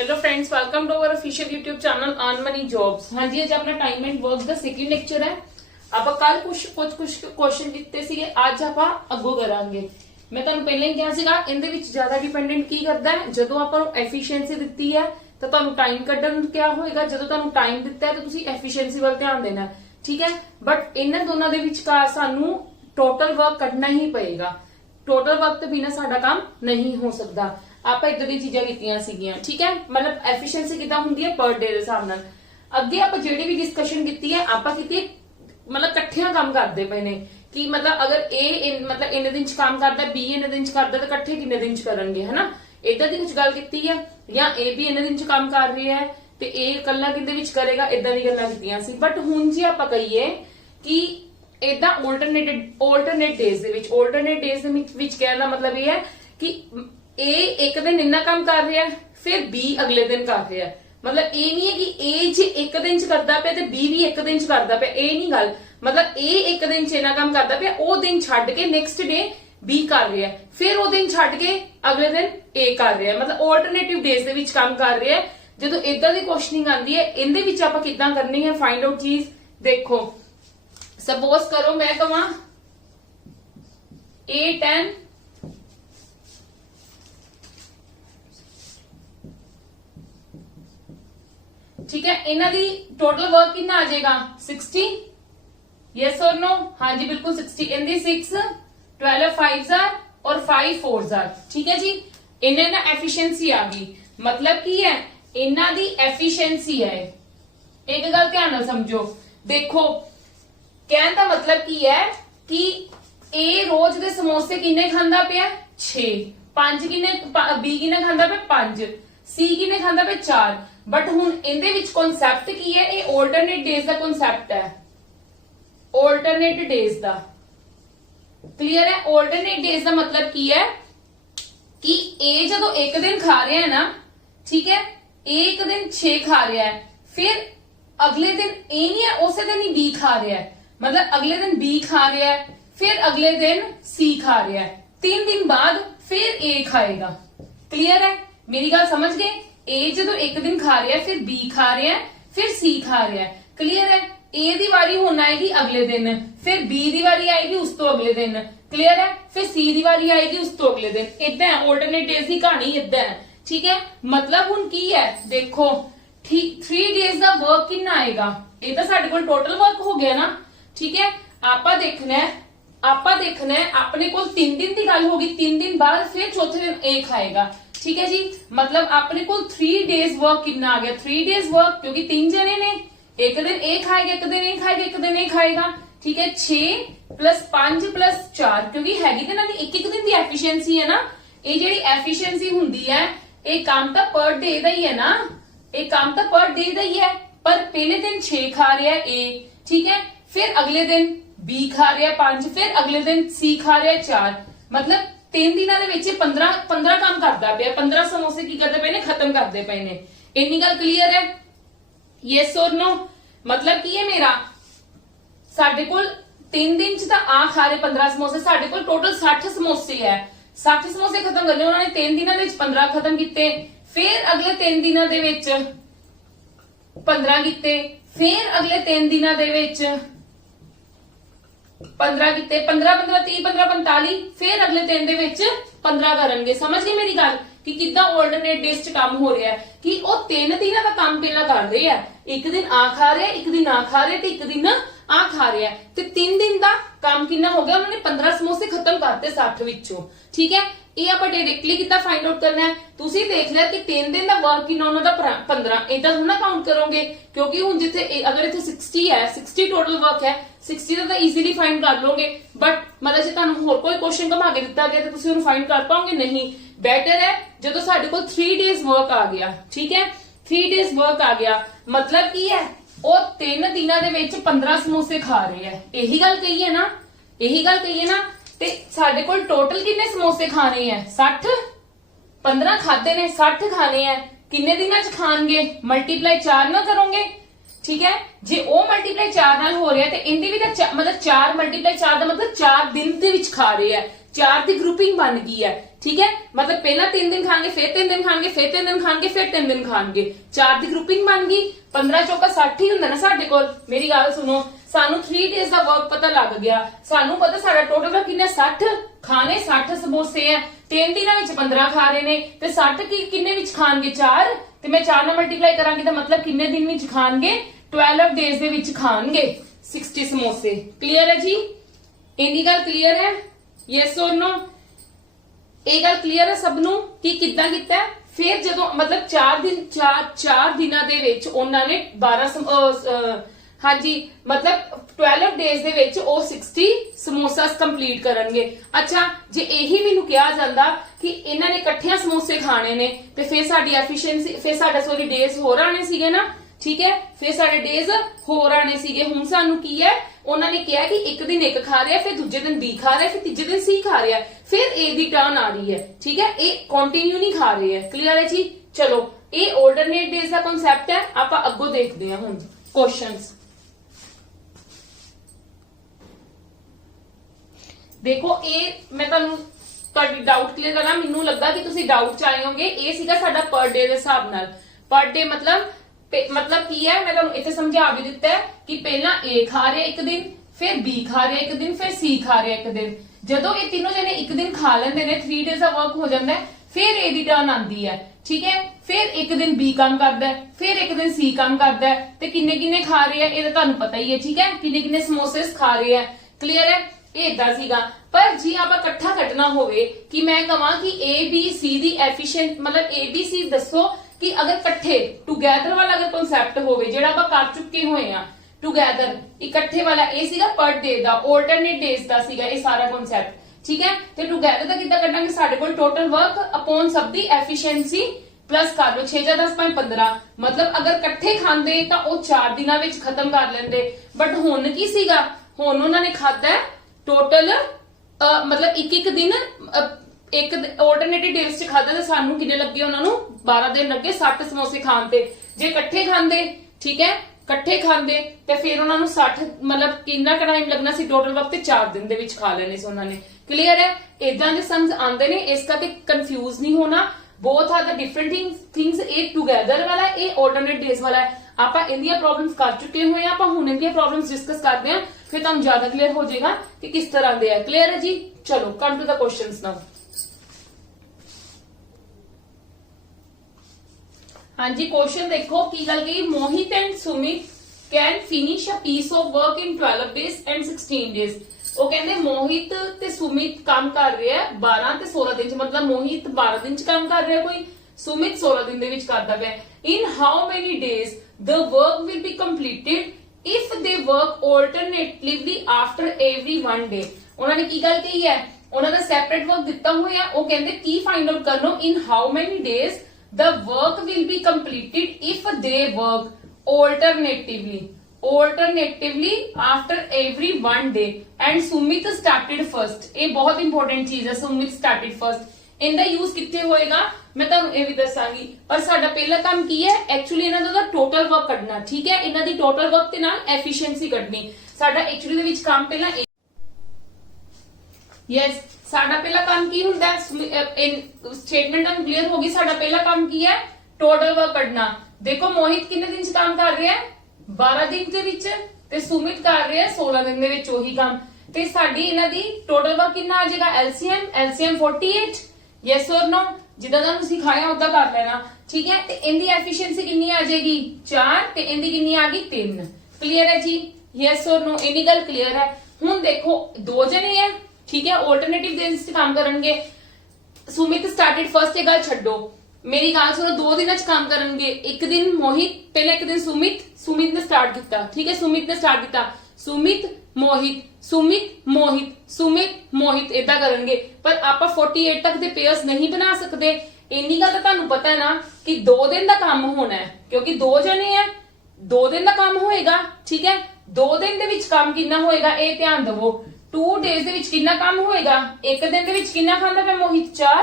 Hello friends, welcome to our official YouTube channel earn money jobs. हाँ जी, ਅੱਜ ਆਪਣਾ ਟਾਈਮ ਐਂਡ ਵਰਕ ਦਾ ਸੈਕਿੰਡ ਲੈਕਚਰ ਹੈ। ਆਪਾਂ ਕੱਲ ਕੁਝ ਕੁਐਸਚਨ ਦਿੱਤੇ ਸੀਗੇ, ਅੱਜ ਆਪਾਂ ਅੱਗੋਂ ਕਰਾਂਗੇ। ਮੈਂ ਤੁਹਾਨੂੰ ਪਹਿਲਾਂ ਹੀ ਕਿਹਾ ਸੀਗਾ ਇਹਦੇ ਵਿੱਚ ਜ਼ਿਆਦਾ ਡਿਪੈਂਡੈਂਟ ਕੀ ਕਰਦਾ ਹੈ, ਜਦੋਂ ਆਪਾਂ ਨੂੰ ਐਫੀਸ਼ੀਐਂਸੀ ਦਿੱਤੀ ਹੈ ਤਾਂ ਤੁਹਾਨੂੰ ਟਾਈਮ ਕੱਢਣ ਨੂੰ ਕਿਹਾ ਹੋਏਗਾ, ਜਦੋਂ ਤੁਹਾਨੂੰ ਟਾਈਮ ਦਿੱਤਾ ਹੈ ਤਾਂ ਤੁਸੀਂ ਐਫੀਸ਼ੀਐਂਸੀ ਵੱਲ ਧਿਆਨ ਦੇਣਾ ਹੈ, ਠੀਕ ਹੈ। ਬਟ ਇਹਨਾਂ ਦੋਨਾਂ ਦੇ ਵਿਚਕਾਰ ਸਾਨੂੰ ਟੋਟਲ ਵਰਕ ਕੱਢਣਾ ਹੀ ਪਏਗਾ। ਟੋਟਲ ਵਰਕ ਤੋਂ ਬਿਨਾਂ ਸਾਡਾ ਕੰਮ ਨਹੀਂ ਹੋ ਸਕਦਾ। ਆਪਾਂ ਇਦਾਂ ਦੀ ਚੀਜ਼ਾਂ ਕੀਤੀਆਂ ਸੀਗੀਆਂ, ਠੀਕ ਹੈ। ਮਤਲਬ ਐਫੀਸ਼ੀਐਂਸੀ ਕਿਦਾਂ ਹੁੰਦੀ ਹੈ ਪਰ ਡੇ ਦੇ ਹਿਸਾਬ ਨਾਲ। ਅੱਗੇ ਆਪਾਂ ਜਿਹੜੀ ਵੀ ਡਿਸਕਸ਼ਨ ਕੀਤੀ ਹੈ ਆਪਾਂ ਕੀਤੀ ਮਤਲਬ ਇਕੱਠਿਆਂ ਕੰਮ ਕਰਦੇ ਪਏ ਨੇ ਕਿ ਮਤਲਬ ਅਗਰ ਮਤਲਬ ਇੰਨੇ ਦਿਨ ਚ ਕੰਮ ਕਰਦਾ, ਬੀ ਇੰਨੇ ਦਿਨ ਚ ਕਰਦਾ ਤਾਂ ਇਕੱਠੇ ਕਿੰਨੇ ਦਿਨ ਚ ਕਰਨਗੇ, ਹਨਾ। ਇਦਾਂ ਦੀ ਕੁਝ ਗੱਲ ਕੀਤੀ ਹੈ। ਜਾਂ ਏ ਵੀ ਇੰਨੇ ਦਿਨ ਚ ਕੰਮ ਕਰ ਰਿਹਾ ਹੈ ਤੇ ਇਹ ਇਕੱਲਾ ਕਿੰਨੇ ਵਿੱਚ ਕਰੇਗਾ, ਇਦਾਂ ਦੀ ਗੱਲਾਂ ਕੀਤੀਆਂ ਸੀ। ਬਟ ਹੁਣ ਜੇ ਆਪਾਂ ਕਹੀਏ ਕਿ ਇਦਾਂ ਆਲਟਰਨੇਟ ਡੇਜ਼ ਦੇ ਵਿੱਚ ਕਹਿਣ ਦਾ ਮਤਲਬ ਇਹ ਹੈ ਕਿ ए एक दिन इन्ना काम कर रहा है फिर बी अगले दिन कर रहा है। मतलब ये नहीं है कि ए जे एक दिन च करदा पे ते बी भी एक दिन च करदा पे, ये नहीं गल। मतलब ए एक दिन च इन्ना काम करदा पे, ओ दिन छड्ड के नेक्स्ट डे बी कर रहा है, फिर ओ दिन छड्ड के अगले दिन ए कर रहा है। मतलब ऑल्टरनेटिव डेज दे विच काम कर रहा है। जदों इदां दी क्वेश्चनिंग आंदी है इहदे विच आपां किदां करनी है फाइंड आउट चीज। देखो सपोज करो मैं कहां A10 ठीक है, इन्हां दी टोटल वर्क कितना आ जाएगा 60। यस और नो? हाँ जी बिल्कुल 60। इनदी 6 12 5s और 5 4s। ठीक है जी, इन्हें ना एफिशिएंसी आ गई। मतलब की है इन्हां दी एफिशिएंसी है। एक गल ध्यान नाल समझो। देखो कहने का मतलब की है कि ए रोज दे समोसे किन्ने खांदा पिया 6, 5 किन्ने बी किन्ने खांदा पिया 5, सी किन्ने खांदा पिया 4। बट हुण इहदे विच कॉन्सेप्ट की है, ये ऑल्टरनेट डेज का कॉन्सेप्ट है। ऑल्टरनेट डेज का क्लियर है। ऑल्टरनेट डेज का मतलब की है कि ए जदों एक दिन खा रहा है ना, ठीक है, एक दिन 6 खा रहा है, फिर अगले दिन ए नहीं है उस दिन ही बी खा रहा है। मतलब अगले दिन बी खा रहा है, फिर अगले दिन सी खा रहा है, 3 दिन बाद फिर ए खाएगा। क्लियर है, मेरी गल समझ गए। ए जो एक दिन खा रहा है, फिर बी खा रहा है, फिर सी खा रहा है। क्लियर है। ए दी वारी होना आएगी अगले दिन, फिर बी दी वारी आएगी उस तो अगले दिन। क्लियर है, फिर सी दी वारी आएगी उस तो अगले दिन। इदा ऑल्टरनेट डेज की कहानी इदा है, ठीक है। मतलब हुण की है देखो 3 डेज का वर्क कितना आएगा, ये तो साडे कोल टोटल वर्क हो गया ना, ठीक है। आपा देखना है अपने को 3 दिन की गल होगी, 3 दिन बाद फिर चौथे दिन ए खाएगा, ठीक है जी। मतलब अपने को 3 डेज वर्क कितना आ गया 3 डेज वर्क, क्योंकि 3 जने ने, एक दिन ए खाएगा, एक दिन ए खाएगा, एक दिन ए खाएगा, ठीक है। 6 + 5 + 4 क्योंकि हैगी ते ना एक दिन की एफिशिएंसी है ना। ये जेडी एफिशिएंसी हुंदी है ये काम तो पर डे दा ही है ना, ये काम तो पर डे दा ही है। पर पहले दिन 6 खा रहा है ए, ठीक है, फिर अगले दिन बी खा रहा है 5, फिर अगले दिन सी खा रहा है 4। मतलब 3 दिनों ਦੇ ਵਿੱਚ 15 काम करता पे, 15 समोसे की करते पे ने खत्म करते पे ने। इन्नी गल क्लियर है? यस और नो? मतलब की है मेरा साडे कोल 3 दिन च तां आ खा रहे 15 समोसे, साडे कोल टोटल 60 समोसे है। 60 समोसे खत्म करने उन्होंने 3 दिनों ਦੇ ਵਿੱਚ 15 खत्म किते, फिर अगले 3 दिनों ਦੇ ਵਿੱਚ 15 किते, फिर अगले 3 दिनों ਦੇ ਵਿੱਚ 15 किते, 15 15 30 15 45, फिर अगले 3 ਦੇ ਵਿੱਚ 15 ਕਰਨਗੇ। समझ गए मेरी गल कि कितना ऑल्टरनेट डेज च काम हो रहा है कि वो 3 दिनों का काम पहला कर रहे हैं। एक दिन आ खा रहे, एक दिन आ खा रहे ते एक दिन आ खा रहे हैं, ते 3 दिन का काम कितना हो गया, उन्होंने 15 समोसे खत्म करते 60 विचों, ठीक है। ये आप डायरेक्टली कितना फाइंड आउट करना है, तुसी देख लिया कि 3 दिन का वर्क कितना उन्होंने 15, इदा थोड़ा काउंट करोगे क्योंकि हुण जिथे अगर इथे 60 है, 60 टोटल वर्क है, 60 का इजीली फाइंड कर लोगे। बट मतलब जे तुहानू होर कोई क्वेश्चन घुमा के दिता गया तो तुसी उन्हें फाइंड कर पाओगे नहीं। बेटर है जदों साडे कोल 3 डेज वर्क आ गया, ठीक है, 3 डेज वर्क आ गया। मतलब की है वो 3 दिनों ਦੇ ਵਿੱਚ 15 समोसे खा रहे हैं। यही गल कही है ना, यही गल कही है ना। ते साडे कोल टोटल कितने समोसे खाने हैं 60, 15 खाते ने 60 खाने हैं, किन्ने दिनों च खाणगे, मल्टीप्लाई 4 ना करोगे, ठीक है। जे ओ मल्टीप्लाई 4 नाल हो रहा है तो इनदी भी मतलब 4 × 4 का मतलब 4 दिन दे विच खा रहे हैं, 4 की ग्रुपिंग बन गई है। ठीक है, मतलब पहला 3 दिन खाएंगे, फिर 3 दिन खाएंगे, फिर 3 दिन खाएंगे, फिर 3 दिन खाएंगे, 4 दी ग्रुपिंग बन गई। 15 चौका 60 ही हुंदा ना साडे कोल। मेरी गल सुनो, सानू 3 डेज का वर्क पता लग गया, सानू पता साडा टोटल वर्क किन्ने 60 खाने 60 समोसे है, 3 दिनों विच 15 खा रहे ने ते 60 किन्ने विच खाणगे 4 ते मैं 4 नाल मल्टीप्लाई करांगी तो मतलब किन्ने दिन विच खाणगे 12 डेज दे विच खाणगे 60 समोसे। क्लियर है जी, इन्नी गल क्लियर है? यस और नो? ਇਹ ਗੱਲ क्लियर है सबनू कि किद्दां कीता? फिर जदों मतलब 4 दिनां दे विच उन्हां ने 12 हाँ जी मतलब 12 डेज दे विच ओ 60 समोसास कंप्लीट करनगे। अच्छा जे यही मैनू कहा जांदा कि इन्हां ने इकट्ठे समोसे खाने ने ते फिर साडी एफिशिएंसी फिर साडा सॉरी डेज होर आने सीगे ना, ठीक है, फिर साडे डेज होर आने सीगे। हुण सानू की है, उन्होंने कहा कि एक दिन एक खा रहा है, फिर दूजे दिन बी खा रहा है, फिर तीजे दिन सी खा रहा है, फिर ए दी टर्न आ रही है, ठीक है, ए कंटिन्यू नहीं खा रहे हैं। क्लियर है जी? चलो ये ऑल्टरनेट डेज का कॉन्सेप्ट है, आप अगों देखते हैं हुण क्वेश्चंस। देखो ये मैं तुहानू डाउट क्लियर करा, मैनू लगा कि तुसी डाउट च आए होंगे। ये सीगा साडा पर डे दे हिसाब नाल, पर डे मतलब की है, मैं तुहानू इत्थे समझा भी दिता है कि पहला ए खा रहे एक दिन, फिर बी खा रहे एक दिन, फिर सी खा रहे एक दिन। जदों ये तीनों जने एक दिन खा लेंदे ने 3 डेज का वर्क हो जाता है, फिर ए दी टर्न आती है, ठीक है, फिर एक दिन बी काम करता है, फिर एक दिन सी काम करता है, ते किन्ने किन्ने खा रहे हैं ये तो तुहानू पता ही है, ठीक है, किन्ने किन्ने समोसेस खा रहे हैं। क्लियर है? ये इदां सीगा। पर जी आप इकट्ठा कटना होवे कि मैं कहां कि A B C the efficient मतलब ए बी सी दसो कि अगर इकट्ठे टुगेदर वाला अगर कॉन्सेप्ट होवे जेड़ा आप कर चुके हुए हैं, टुगेदर इकट्ठे वाला ए सीगा पर डे दा, ऑल्टरनेट डेज दा सीगा ये सारा कॉन्सेप्ट, ठीक है। ते टुगेदर दा किद्दां कड्डांगे, साडे कोल टोटल वर्क अपॉन सब दी एफिशिएंसी प्लस कर लो 6 या 10 5 15, मतलब अगर इकट्ठे खांदे तां ओ 4 दिनां विच खत्म कर लेंदे। बट हुण की सीगा, हुण उन्हां ने खादा टोटल मतलब एक दिन एक ऑल्टरनेटिव डेज च खादा ते सानू किन्ने लगे, उन्हां नू 12 दिन लगे 60 समोसे खाण ते। जे इकट्ठे खांदे, ठीक है, इकट्ठे खांदे ते फिर उन्हां नू 60 मतलब कितना टाइम लगना सी टोटल वक्त, 4 दिन दे विच खा लेने सी उन्हां ने। क्लियर है? इदां दे सम्स आंदे ने, इस करके कंफ्यूज नहीं होना। Both are the different things, ए टुगेदर वाला ए ऑल्टरनेट डेज वाला है। ਆਪਾਂ ਇੰਦੀਆਂ ਪ੍ਰੋਬਲਮਸ ਕਰ ਚੁੱਕੇ ਹੋਏ ਆ, ਆਪਾਂ ਹੁਣ ਇੰਦੀਆਂ ਪ੍ਰੋਬਲਮਸ ਡਿਸਕਸ ਕਰਦੇ ਆ, ਫਿਰ ਤੁਹਾਨੂੰ ਜ਼ਿਆਦਾ ਕਲੀਅਰ ਹੋ ਜਾਏਗਾ ਕਿ ਕਿਸ ਤਰ੍ਹਾਂ ਦੇ ਆ। ਕਲੀਅਰ ਹੈ ਜੀ? ਚਲੋ ਕਮ ਟੂ ਦਾ ਕੁਐਸਚਨਸ ਨਾਓ। ਹਾਂਜੀ क्वेश्चन देखो की गल कही, Mohit and Sumit can finish a piece of work in 12 days and 16 days. वो कहते मोहित ते सुमित काम कर रहे हैं 12 ते 16 दिन च, मतलब मोहित 12 दिन च काम कर रहा है, कोई सुमित 16 दिन दे विच करदा पिया। In how many days the work will be completed if they work alternatively after every 1 day। ਉਹਨਾਂ ਨੇ ਕੀ ਗੱਲ ਕਹੀ ਹੈ, ਉਹਨਾਂ ਦਾ ਸੈਪਰੇਟ ਵਰਕ ਦਿੱਤਾ ਹੋਇਆ, ਉਹ ਕਹਿੰਦੇ ਕੀ ਫਾਈਂਡ ਆਊਟ ਕਰਨੋ, in how many days the work will be completed if they work alternatively after every 1 day and Sumit started first। ਇਹ ਬਹੁਤ ਇੰਪੋਰਟੈਂਟ ਚੀਜ਼ ਹੈ, Sumit started first। इनका यूज कितने होएगा मैं तुहानू ये भी दसांगी। पर साडा पहला काम की है, एक्चुअली इन्हां दा टोटल वर्क कढना, ठीक है, इन्हां दी टोटल वर्क ते नाल एफिशिएंसी कढनी। साडा एक्चुअली दे विच काम पहला यस साडा पहला काम की हुंदा है, स्टेटमेंट हम क्लियर होगी। साडा पहला काम की है, टोटल वर्क कढना। देखो मोहित कितने दिन च काम कर रहा है, 12 दिन दे विच, ते सुमित कर रहा है 16 दिन दे विच ओही काम। ते साडी इन्हां दी टोटल वर्क कितना आ जाएगा, एलसीएम 48। यस और नो? जिदा तुहानू सिखाया उदा कर लेना, ठीक है। ते इनदी एफिशिएंसी कितनी आ जाएगी 4 ते इनदी कितनी आ गई 3। क्लियर है जी? यस और नो? इन्नी गल क्लियर है। हुण देखो 2 जने हैं, ठीक है, ऑल्टरनेटिव डेज च काम करनगे। सुमित स्टार्टेड फर्स्ट, ये गल छड्डो, मेरी गल सुनो, 2 दिन च काम करनगे। एक दिन मोहित, पहले एक दिन सुमित ने स्टार्ट किया, ठीक है, सुमित ने स्टार्ट किया, सुमित मोहित सुमित मोहित सुमित मोहित इदा करेंगे। पर आप 48 तक दे पेयर्स नहीं बना सकते। इन्नी गल तो तुहानू पता है ना कि 2 दिन का काम होना है, क्योंकि 2 जने हैं, 2 दिन का काम होएगा, ठीक है। 2 दिन दे विच काम कितना होएगा, ये ध्यान दवो। 2 डेज दे विच कितना काम होएगा, एक दिन दे विच कितना खांदा पे मोहित 4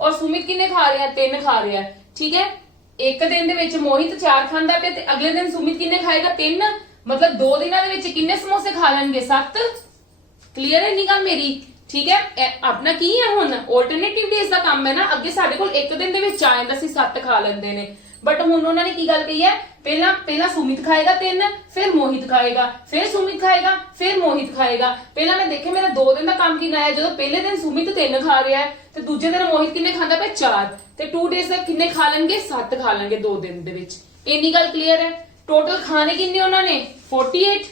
और सुमित किन्ने खा रहा है, 3 खा रहा है, ठीक है। एक दिन दे विच मोहित 4 खांदा पे ते अगले दिन सुमित किन्ने खाएगा 3, मतलब 2 दिनों दे विच किन्ने समोसे खा लेंगे 7। क्लियर है नहीं गल मेरी, ठीक है अपना की है हुण ऑल्टरनेटिव डेज का काम है ना अगे साडे कोल एक दिन दे विच आ जांदा सी 7 खा लेंदे ने बट हुण उन्होंने की गल कही है पहला सुमित खाएगा 3 फिर मोहित खाएगा फिर सुमित खाएगा फिर मोहित खाएगा। पहला मैं देखे मेरा 2 दिन का काम कितना है जो पहले दिन सुमित 3 खा रहा है तो दूजे दिन मोहित किन्ने खाता पे 4 ते 2 डेज तक किन्ने खा लेंगे 7 खा लेंगे 2 दिन दे विच। इन्नी गल क्लियर है। टोटल खाने किन्ने उन्होंने 48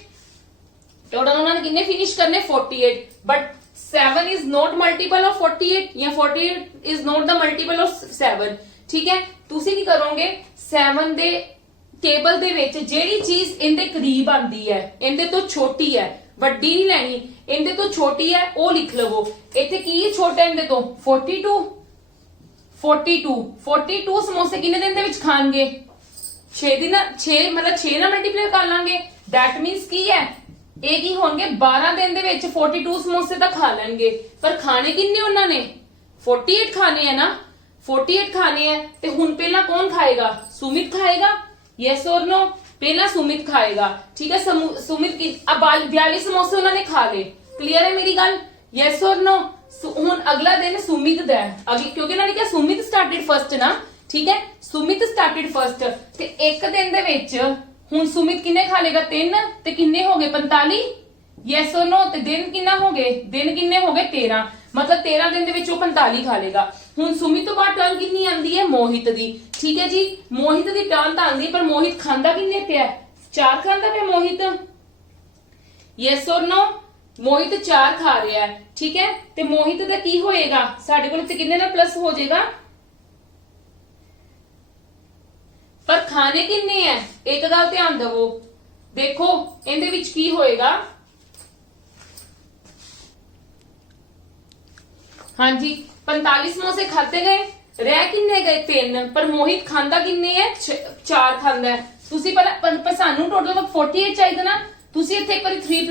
टोटल उन्होंने किन्ने फिनिश करने 48 but 7 is not multiple of 48 या 48 is not the multiple of 7 ठीक है। तुसी की करोगे 7 दे टेबल दे विच जेड़ी चीज इनदे करीब आंदी है इनदे तो छोटी है वड्डी नहीं लैनी इनदे तो छोटी है वो लिख लवो। इत्थे की छोटा इनदे तो 42 समोसे किन्ने दिन दे विच खाणगे 6 दिन 6 मतलब 6 ना मल्टीप्लाई कर लांगे दैट मींस की है ਇਹ ਕੀ ਹੋਣਗੇ 12 ਦਿਨ ਦੇ ਵਿੱਚ 42 ਸਮੋਸੇ ਤਾਂ ਖਾ ਲੈਣਗੇ ਪਰ ਖਾਣੇ ਕਿੰਨੇ ਉਹਨਾਂ ਨੇ 48 ਖਾਣੇ ਹੈ ਨਾ 48 ਖਾਣੇ ਹੈ ਤੇ ਹੁਣ ਪਹਿਲਾਂ ਕੌਣ ਖਾਏਗਾ ਸੁਮਿਤ ਖਾਏਗਾ ਯੈਸ অর नो ਪਹਿਲਾਂ ਸੁਮਿਤ ਖਾਏਗਾ ਠੀਕ ਹੈ। ਸੁਮਿਤ ਕੀ अब 42 ਸਮੋਸੇ ਉਹਨਾਂ ਨੇ ਖਾ ਲਏ ਕਲੀਅਰ ਹੈ ਮੇਰੀ ਗੱਲ ਯੈਸ অর नो। ਹੁਣ ਅਗਲਾ ਦਿਨ ਸੁਮਿਤ ਦਾ ਅਗਲੀ ਕਿਉਂਕਿ ਇਹਨਾਂ ਨੇ ਕਿਹਾ ਸੁਮਿਤ ਸਟਾਰਟਡ ਫਰਸਟ ਨਾ ਠੀਕ ਹੈ ਸੁਮਿਤ ਸਟਾਰਟਡ ਫਰਸਟ ਤੇ ਇੱਕ ਦਿਨ ਦੇ ਵਿੱਚ ਹੁਣ ਸੁਮਿਤ ਕਿੰਨੇ ਖਾ ਲੇਗਾ 3 ਤੇ ਕਿੰਨੇ ਹੋ ਗਏ 45 ਯੈਸ অর नो ਤੇ ਦਿਨ ਕਿੰਨਾ ਹੋ ਗਏ ਦਿਨ ਕਿੰਨੇ ਹੋ ਗਏ 13 मतलब 13 दिन ਦੇ ਵਿੱਚ ਉਹ 45 ਖਾ ਲੇਗਾ। ਹੁਣ ਸੁਮਿਤ ਤੋਂ ਬਾਅਦ ਟਰਨ ਕਿੰਨੀ ਆਂਦੀ ਹੈ ਮੋਹਿਤ ਦੀ ਠੀਕ ਹੈ ਜੀ ਮੋਹਿਤ ਦੀ ਟਰਨ ਤਾਂ ਆਂਦੀ ਪਰ ਮੋਹਿਤ ਖਾਂਦਾ ਕਿੰਨੇ ਪਿਆ 4 ਖਾਂਦਾ ਪਿਆ ਮੋਹਿਤ ਯੈਸ অর नो ਮੋਹਿਤ 4 ਖਾ ਰਿਹਾ ਹੈ ਠੀਕ ਹੈ ਤੇ ਮੋਹਿਤ ਦਾ ਕੀ ਹੋਏਗਾ ਸਾਡੇ ਕੋਲ ਇੱਥੇ ਕਿੰਨੇ ਦਾ ਪਲੱਸ ਹੋ ਜਾਏਗਾ पर खाने किन्ने है एक गल ध्यान दवो देखो इहदे विच की होएगा हाँ जी 45 समोसे खाते गए रह किन्ने गए 3 पर मोहित खांदा किन्ने है 4 खांदा है तुसी पर सानू टोटल 48 चाहिए ना तुसी इत्थे एक बार 3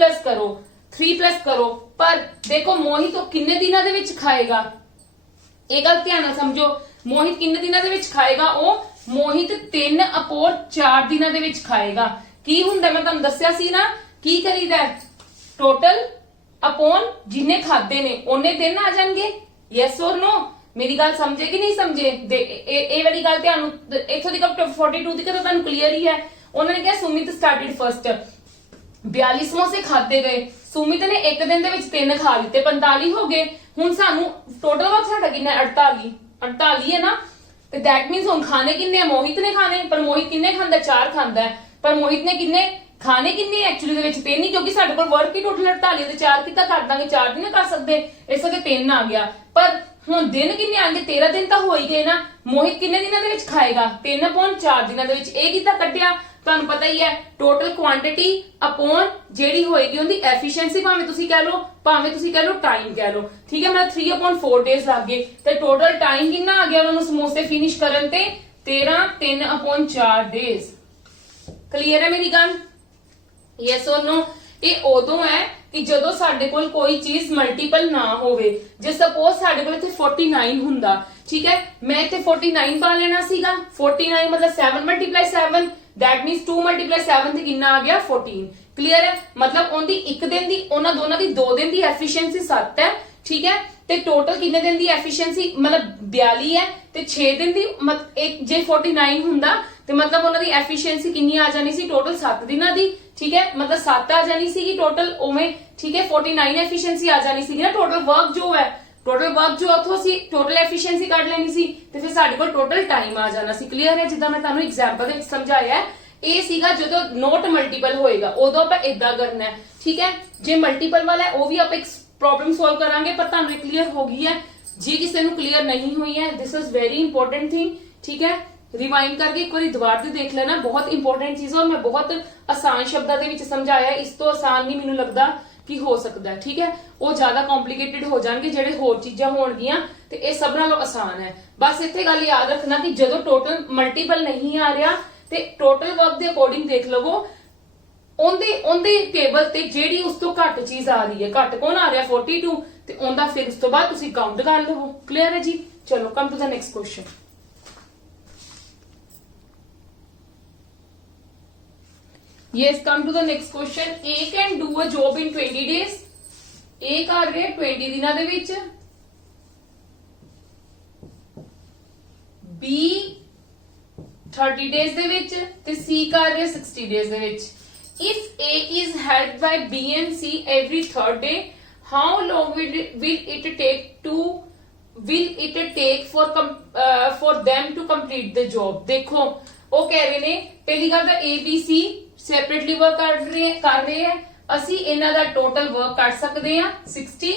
प्लस करो पर देखो मोहित तो किन्ने दिनां दे विच खाएगा ਇਹ ਗੱਲ ਧਿਆਨ ਨਾਲ ਸਮਝੋ ਮੋਹਿਤ ਕਿੰਨੇ ਦਿਨਾਂ ਦੇ ਵਿੱਚ ਖਾਏਗਾ ਉਹ ਮੋਹਿਤ 3/4 ਦਿਨਾਂ ਦੇ ਵਿੱਚ ਖਾਏਗਾ। ਕੀ ਹੁੰਦਾ ਮੈਂ ਤੁਹਾਨੂੰ ਦੱਸਿਆ ਸੀ ਨਾ ਕੀ ਕਰੀਦਾ ਟੋਟਲ ਅਪੋਨ ਜਿੰਨੇ ਖਾਦੇ ਨੇ ਉਹਨੇ ਦਿਨ ਆ ਜਾਣਗੇ ਯੈਸ অর नो ਮੇਰੀ ਗੱਲ ਸਮਝੇ ਕਿ ਨਹੀਂ ਸਮਝੇ ਇਹ ਵਾਲੀ ਗੱਲ ਧਿਆਨ ਇੱਥੋਂ ਦੀ 42 ਦੀ ਤਾਂ ਤੁਹਾਨੂੰ ਕਲੀਅਰ ਹੀ ਹੈ। ਉਹਨਾਂ ਨੇ ਕਿਹਾ ਸੁਮਿਤ ਸਟਾਰਟਡ ਫਰਸਟ 42 ਸਮੋਸੇ ਖਾਦੇ ਗਏ ਸੁਮਿਤ ਨੇ ਇੱਕ ਦਿਨ ਦੇ ਵਿੱਚ 3 ਖਾ ਲਿੱਤੇ 45 ਹੋ ਗਏ। ਹੁਣ ਸਾਨੂੰ ਟੋਟਲ ਵਕਤ ਸਾਡਾ ਕਿੰਨਾ 48 ਹੈ ਨਾ ਤੇ ਦੈਟ ਮੀਨਸ ਹੁਣ ਖਾਣੇ ਕਿੰਨੇ ਮੋਹਿਤ ਨੇ ਖਾਣੇ ਪਰ ਮੋਹਿਤ ਕਿੰਨੇ ਖਾਂਦਾ 4 ਖਾਂਦਾ ਪਰ ਮੋਹਿਤ ਨੇ ਕਿੰਨੇ ਖਾਣੇ ਕਿੰਨੇ ਐਕਚੁਅਲੀ ਦੇ ਵਿੱਚ 3 ਹੀ ਕਿਉਂਕਿ ਸਾਡੇ ਕੋਲ ਵਰਕ ਹੀ ਟੋਟਲ 48 ਤੇ 4 ਕਿੱਦਾਂ ਕਰ ਦਾਂਗੇ 4 ਨਹੀਂ ਕਰ ਸਕਦੇ ਇਸ ਕਰਕੇ 3 ਆ ਗਿਆ ਪਰ ਹੁਣ ਦਿਨ ਕਿੰਨੇ ਆਣਗੇ 13 ਦਿਨ ਤਾਂ ਹੋ ਹੀ ਗਏ ਨਾ ਮੋਹਿਤ ਕਿੰਨੇ ਦਿਨਾਂ ਦੇ ਵਿੱਚ ਖਾਏਗਾ 3/4 ਦਿਨਾਂ ਦੇ ਵਿੱਚ ਇਹ ਕਿੱਦਾਂ ਕੱਢਿਆ ਤੁਹਾਨੂੰ ਪਤਾ ਹੀ ਹੈ ਟੋਟਲ ਕੁਆਂਟੀਟੀ ਅਪੋਨ ਜਿਹੜੀ ਹੋਏਗੀ ਉਹਦੀ ਐਫੀਸ਼ੀਐਂਸੀ ਭਾਵੇਂ ਤੁਸੀਂ ਕਹਿ ਲਓ ਟਾਈਮ ਕਹਿ ਲਓ ਠੀਕ ਹੈ ਮਤਲਬ 3/4 ਡੇਜ਼ ਲੱਗ ਗਏ ਤੇ ਟੋਟਲ ਟਾਈਮ ਕਿੰਨਾ ਆ ਗਿਆ ਉਹਨਾਂ ਨੂੰ ਸਮੋਸੇ ਫਿਨਿਸ਼ ਕਰਨ ਤੇ 3/4 ਡੇਜ਼। ਕਲੀਅਰ ਹੈ ਮੇਰੀ ਗੱਲ ਯੈਸ অর नो ਇਹ ਉਦੋਂ ਹੈ ਕਿ ਜਦੋਂ ਸਾਡੇ ਕੋਲ ਕੋਈ ਚੀਜ਼ ਮਲਟੀਪਲ ਨਾ ਹੋਵੇ ਜੇ ਸਪੋਜ਼ ਸਾਡੇ ਕੋਲ ਇੱਥੇ 49 ਹੁੰਦਾ ਠੀਕ ਹੈ ਮੈਂ ਇੱਥੇ 49 ਪਾ ਲੈਣਾ ਸੀਗਾ 49 ਮਤਲਬ 7 × 7 that means 2 × 7 ਤੇ ਕਿੰਨਾ ਆ ਗਿਆ 14 ਕਲੀਅਰ ਹੈ ਮਤਲਬ ਉਹਦੀ ਇੱਕ ਦਿਨ ਦੀ ਉਹਨਾਂ ਦੋਨਾਂ ਦੀ 2 ਦਿਨ ਦੀ ਐਫੀਸ਼ੀਐਂਸੀ 7 ਹੈ ਠੀਕ ਹੈ ਤੇ ਟੋਟਲ ਕਿੰਨੇ ਦਿਨ ਦੀ ਐਫੀਸ਼ੀਐਂਸੀ ਮਤਲਬ 42 ਹੈ ਤੇ 6 ਦਿਨ ਦੀ ਇੱਕ ਜੇ 49 ਹੁੰਦਾ ਤੇ ਮਤਲਬ ਉਹਨਾਂ ਦੀ ਐਫੀਸ਼ੀਐਂਸੀ ਕਿੰਨੀ ਆ ਜਾਣੀ ਸੀ ਟੋਟਲ 7 ਦਿਨਾਂ ਦੀ ਠੀਕ ਹੈ ਮਤਲਬ 7 ਆ ਜਾਣੀ ਸੀਗੀ ਟੋਟਲ ਉਵੇਂ ਠੀਕ ਹੈ 49 ਐਫੀਸ਼ੀਐਂਸੀ ਆ ਜਾਣੀ ਸੀਗੀ ਨਾ ਟੋਟਲ ਵਰਕ ਜੋ ਉਥੋਂ ਅਸੀਂ ਟੋਟਲ ਐਫੀਸ਼ੀਐਂਸੀ ਕੱਢ ਲੈਣੀ ਸੀ ਤੇ ਫਿਰ ਸਾਡੇ ਕੋਲ ਟੋਟਲ ਟਾਈਮ ਆ ਜਾਣਾ ਸੀ ਕਲੀਅਰ ਹੈ ਜਿੱਦਾਂ ਮੈਂ ਤੁਹਾਨੂੰ ਐਗਜ਼ਾਮਪਲ ਦੇ ਵਿੱਚ ਸਮਝਾਇਆ ਇਹ ਸੀਗਾ ਜਦੋਂ ਨੋਟ ਮਲਟੀਪਲ ਹੋਏਗਾ ਉਦੋਂ ਆਪਾਂ ਇਦਾਂ ਕਰਨਾ ਹੈ ਠੀਕ ਹੈ ਜੇ ਮਲਟੀਪਲ ਵਾਲਾ ਹੈ ਉਹ ਵੀ ਆਪਾਂ ਇੱਕ ਪ੍ਰੋਬਲਮ ਸੋਲਵ ਕਰਾਂਗੇ ਪਰ ਤੁਹਾਨੂੰ ਕਲੀਅਰ ਹੋ ਗਈ ਹੈ ਜੇ ਕਿਸੇ ਨੂੰ ਕਲੀਅਰ ਨਹੀਂ ਹੋਈ ਹੈ this is very important thing ਠੀਕ ਹੈ रिवाइंड करके एक बार दोबारा से देख लेना बहुत इंपॉर्टेंट चीज और मैं बहुत आसान शब्दों के विच समझाया इस तो आसान नहीं मैनूं लगदा कि हो सकता है ठीक है वो ज्यादा कॉम्प्लीकेटेड हो जाएंगे जेडे होर चीजां होणगियां ते ये सब नालों आसान है बस इत्थे गल याद रखना कि जदों टोटल मल्टीपल नहीं आ रहा ते टोटल वर्क दे अकॉर्डिंग देख लवो ਉਹਦੇ ਟੇਬਲ ਤੇ ਜਿਹੜੀ ਉਸ ਤੋਂ ਘੱਟ ਚੀਜ਼ ਆ ਰਹੀ ਹੈ ਘੱਟ ਕੌਣ ਆ ਰਿਹਾ 42 ਤੇ ਉਹਦਾ ਫਿਰ ਉਸ ਤੋਂ ਬਾਅਦ ਤੁਸੀਂ ਕਾਊਂਟ ਕਰ ਲਵੋ ਕਲੀਅਰ ਹੈ ਜੀ ਚਲੋ come to the next question Yes, come to the next question. A can do a job in 20 days. A ਕਰ ਰਿਹਾ 20 ਦਿਨਾਂ ਦੇ ਵਿੱਚ, B 30 days ਦੇ ਵਿੱਚ ਤੇ C ਕਰ ਰਿਹਾ 60 days ਦੇ ਵਿੱਚ। If A is helped by B and C every third day, how long will it take for them to complete the job? देखो ਉਹ ਕਹਿ ਰਹੇ ਨੇ ਪਹਿਲੀ ਗੱਲ ਤਾਂ A B C separately work ਕਰ ਰਹੇ ਹੈ, ਅਸੀਂ ਇਹਨਾਂ ਦਾ ਟੋਟਲ ਵਰਕ ਕੱਢ ਸਕਦੇ ਹਾਂ 60।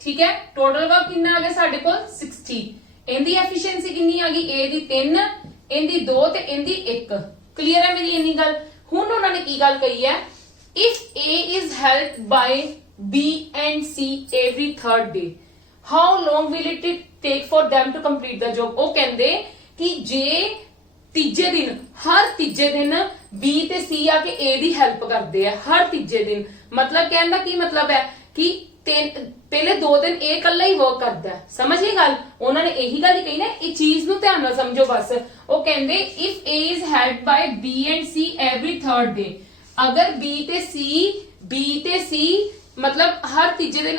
ਠੀਕ ਹੈ, ਟੋਟਲ ਵਰਕ ਕਿੰਨਾ ਆ ਗਿਆ ਸਾਡੇ ਕੋਲ 60। ਇਹਦੀ ਐਫੀਸ਼ੀਐਂਸੀ ਕਿੰਨੀ ਆ ਗਈ, A ਦੀ 3, ਇਹਦੀ 2 ਤੇ ਇਹਦੀ 1। ਕਲੀਅਰ ਹੈ ਮੇਰੀ ਇੰਨੀ ਗੱਲ। ਹੁਣ ਉਹਨਾਂ ਨੇ ਕੀ ਗੱਲ ਕਹੀ ਹੈ, if A is helped by B and C every third day, how long will it take for them to complete the job? ਉਹ ਕਹਿੰਦੇ ਕਿ ਜੇ ਤੀਜੇ ਦਿਨ, ਹਰ ਤੀਜੇ ਦਿਨ B ਤੇ C ਆ ਕੇ A ਦੀ ਹੈਲਪ ਕਰਦੇ ਆ ਹਰ ਤੀਜੇ ਦਿਨ, ਮਤਲਬ ਕਹਿਣ ਦਾ ਕੀ ਮਤਲਬ ਹੈ ਕਿ ਪਹਿਲੇ 2 ਦਿਨ A ਇਕੱਲਾ ਹੀ ਵਰਕ ਕਰਦਾ ਹੈ। ਸਮਝ ਗਏ ਗੱਲ? ਉਹਨਾਂ ਨੇ ਇਹੀ ਗੱਲ ਹੀ ਕਹੀ ਨਾ, ਇਹ ਚੀਜ਼ ਨੂੰ ਧਿਆਨ ਨਾਲ ਸਮਝੋ ਬਸ। ਉਹ ਕਹਿੰਦੇ if A is helped by B and C every third day, ਅਗਰ B ਤੇ C ਮਤਲਬ ਹਰ ਤੀਜੇ ਦਿਨ,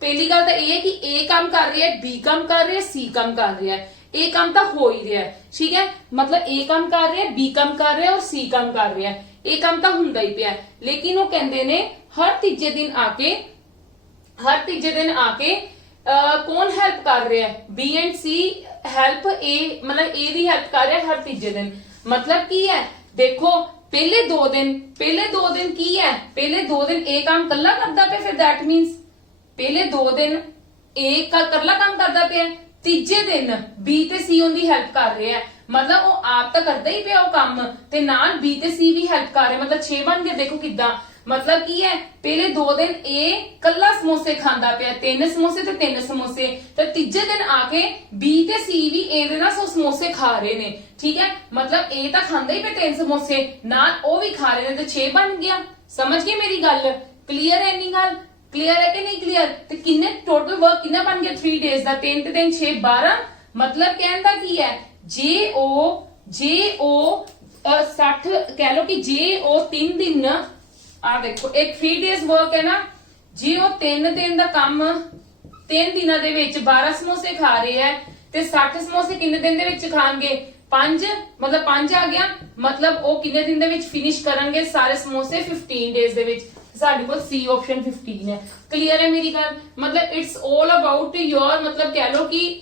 ਪਹਿਲੀ ਗੱਲ ਤਾਂ ਇਹ ਹੈ ਕਿ A ਕੰਮ ਕਰ ਰਿਹਾ ਹੈ, B ਕੰਮ ਕਰ ਰਿਹਾ ਹੈ, C ਕੰਮ ਕਰ ਰਿਹਾ ਹੈ। A ਕੰਮ ਤਾਂ ਹੋ ਹੀ ਰਿਹਾ ਹੈ, ਠੀਕ ਹੈ, ਮਤਲਬ A ਕੰਮ ਕਰ ਰਿਹਾ ਹੈ, B ਕੰਮ ਕਰ ਰਿਹਾ ਹੈ ਔਰ C ਕੰਮ ਕਰ ਰਿਹਾ ਹੈ। ਇਹ ਕੰਮ ਤਾਂ ਹੁੰਦਾ ਹੀ ਪਿਆ, ਲੇਕਿਨ ਉਹ ਕਹਿੰਦੇ ਨੇ ਹਰ ਤੀਜੇ ਦਿਨ ਆ ਕੇ ਕੌਣ ਹੈਲਪ ਕਰ ਰਿਹਾ ਹੈ, B and C help A, ਮਤਲਬ A ਦੀ ਹੈਲਪ ਕਰ ਰਿਹਾ ਹਰ ਤੀਜੇ ਦਿਨ। ਮਤਲਬ ਕੀ ਹੈ, ਦੇਖੋ ਪਹਿਲੇ 2 ਦਿਨ ਕੀ ਹੈ, ਪਹਿਲੇ 2 ਦਿਨ A ਕੰਮ ਕੱਲਾ ਕਰਦਾ ਪਿਆ, ਫਿਰ that means ਪਹਿਲੇ 2 ਦਿਨ A ਕੱਲਾ ਕੰਮ ਕਰਦਾ ਪਿਆ, ਤੀਜੇ ਦਿਨ B ਤੇ C ਉਹਦੀ ਹੈਲਪ ਕਰ ਰਿਹਾ ਹੈ, ਮਤਲਬ ਉਹ ਆਪ ਤਾਂ ਕਰਦਾ ਹੀ ਪਿਆ ਉਹ ਕੰਮ ਤੇ ਨਾਲ B ਤੇ C ਵੀ ਹੈਲਪ ਕਰ ਰਹੇ, ਮਤਲਬ 6 ਬਣ ਗਏ। ਦੇਖੋ ਕਿੱਦਾਂ, ਮਤਲਬ ਕੀ ਹੈ, ਪਹਿਲੇ 2 ਦਿਨ A ਕੱਲਾ ਸਮੋਸੇ ਖਾਂਦਾ ਪਿਆ, 3 ਸਮੋਸੇ ਤੇ 3 ਸਮੋਸੇ, ਤੇ ਤੀਜੇ ਦਿਨ ਆ ਕੇ B ਤੇ C ਵੀ A ਦੇ ਨਾਲ ਸਮੋਸੇ ਖਾ ਰਹੇ ਨੇ। ਠੀਕ ਹੈ, ਮਤਲਬ A ਤਾਂ ਖਾਂਦਾ ਹੀ ਪਿਆ 3 ਸਮੋਸੇ, ਨਾਲ ਉਹ ਵੀ ਖਾ ਰਹੇ ਨੇ, ਤੇ 6 ਬਣ ਗਿਆ। ਸਮਝ ਗਏ ਮੇਰੀ ਗੱਲ? ਕਲੀਅਰ ਹੈ ਇੰਨੀ ਗੱਲ? ਕਲੀਅਰ ਹੈ ਕਿ ਨਹੀਂ ਕਲੀਅਰ? ਤੇ ਕਿੰਨੇ ਟੋਟਲ ਵਰਕ ਕਿੰਨਾ ਬਣ ਗਿਆ 3 ਡੇਜ਼ ਦਾ, 3 ਤੇ 3 6 12। ਮਤਲਬ ਕਹਿਣ ਦਾ ਕੀ ਹੈ, ਜੇ ਉਹ 60 ਕਹਿ ਲੋ ਕਿ ਜੇ ਉਹ 3 ਦਿਨ, ਆ ਦੇਖੋ ਇੱਕ 3 ਡੇਜ਼ ਵਰਕ ਹੈ ਨਾ, ਜੇ ਉਹ 3 ਦਿਨ ਦਾ ਕੰਮ 3 ਦਿਨਾਂ ਦੇ ਵਿੱਚ 12 ਸਮੋਸੇ ਖਾ ਰਹੇ ਹੈ, ਤੇ 60 ਸਮੋਸੇ ਕਿੰਨੇ ਦਿਨ ਦੇ ਵਿੱਚ ਖਾਣਗੇ, 5, ਮਤਲਬ 5 ਆ ਗਿਆ, ਮਤਲਬ ਉਹ ਕਿੰਨੇ ਦਿਨ ਦੇ ਵਿੱਚ ਫਿਨਿਸ਼ ਕਰਨਗੇ ਸਾਰੇ ਸਮੋਸੇ, 15 ਡੇਜ਼ ਦੇ ਵਿੱਚ। ਸਾਡੇ ਕੋਲ C ਆਪਸ਼ਨ 15 ਹੈ। ਕਲੀਅਰ ਹੈ ਮੇਰੀ ਗੱਲ? ਮਤਲਬ ਇਟਸ ਆਲ ਅਬਾਊਟ ਯੋਰ, ਮਤਲਬ ਕਹਿ ਲੋ ਕਿ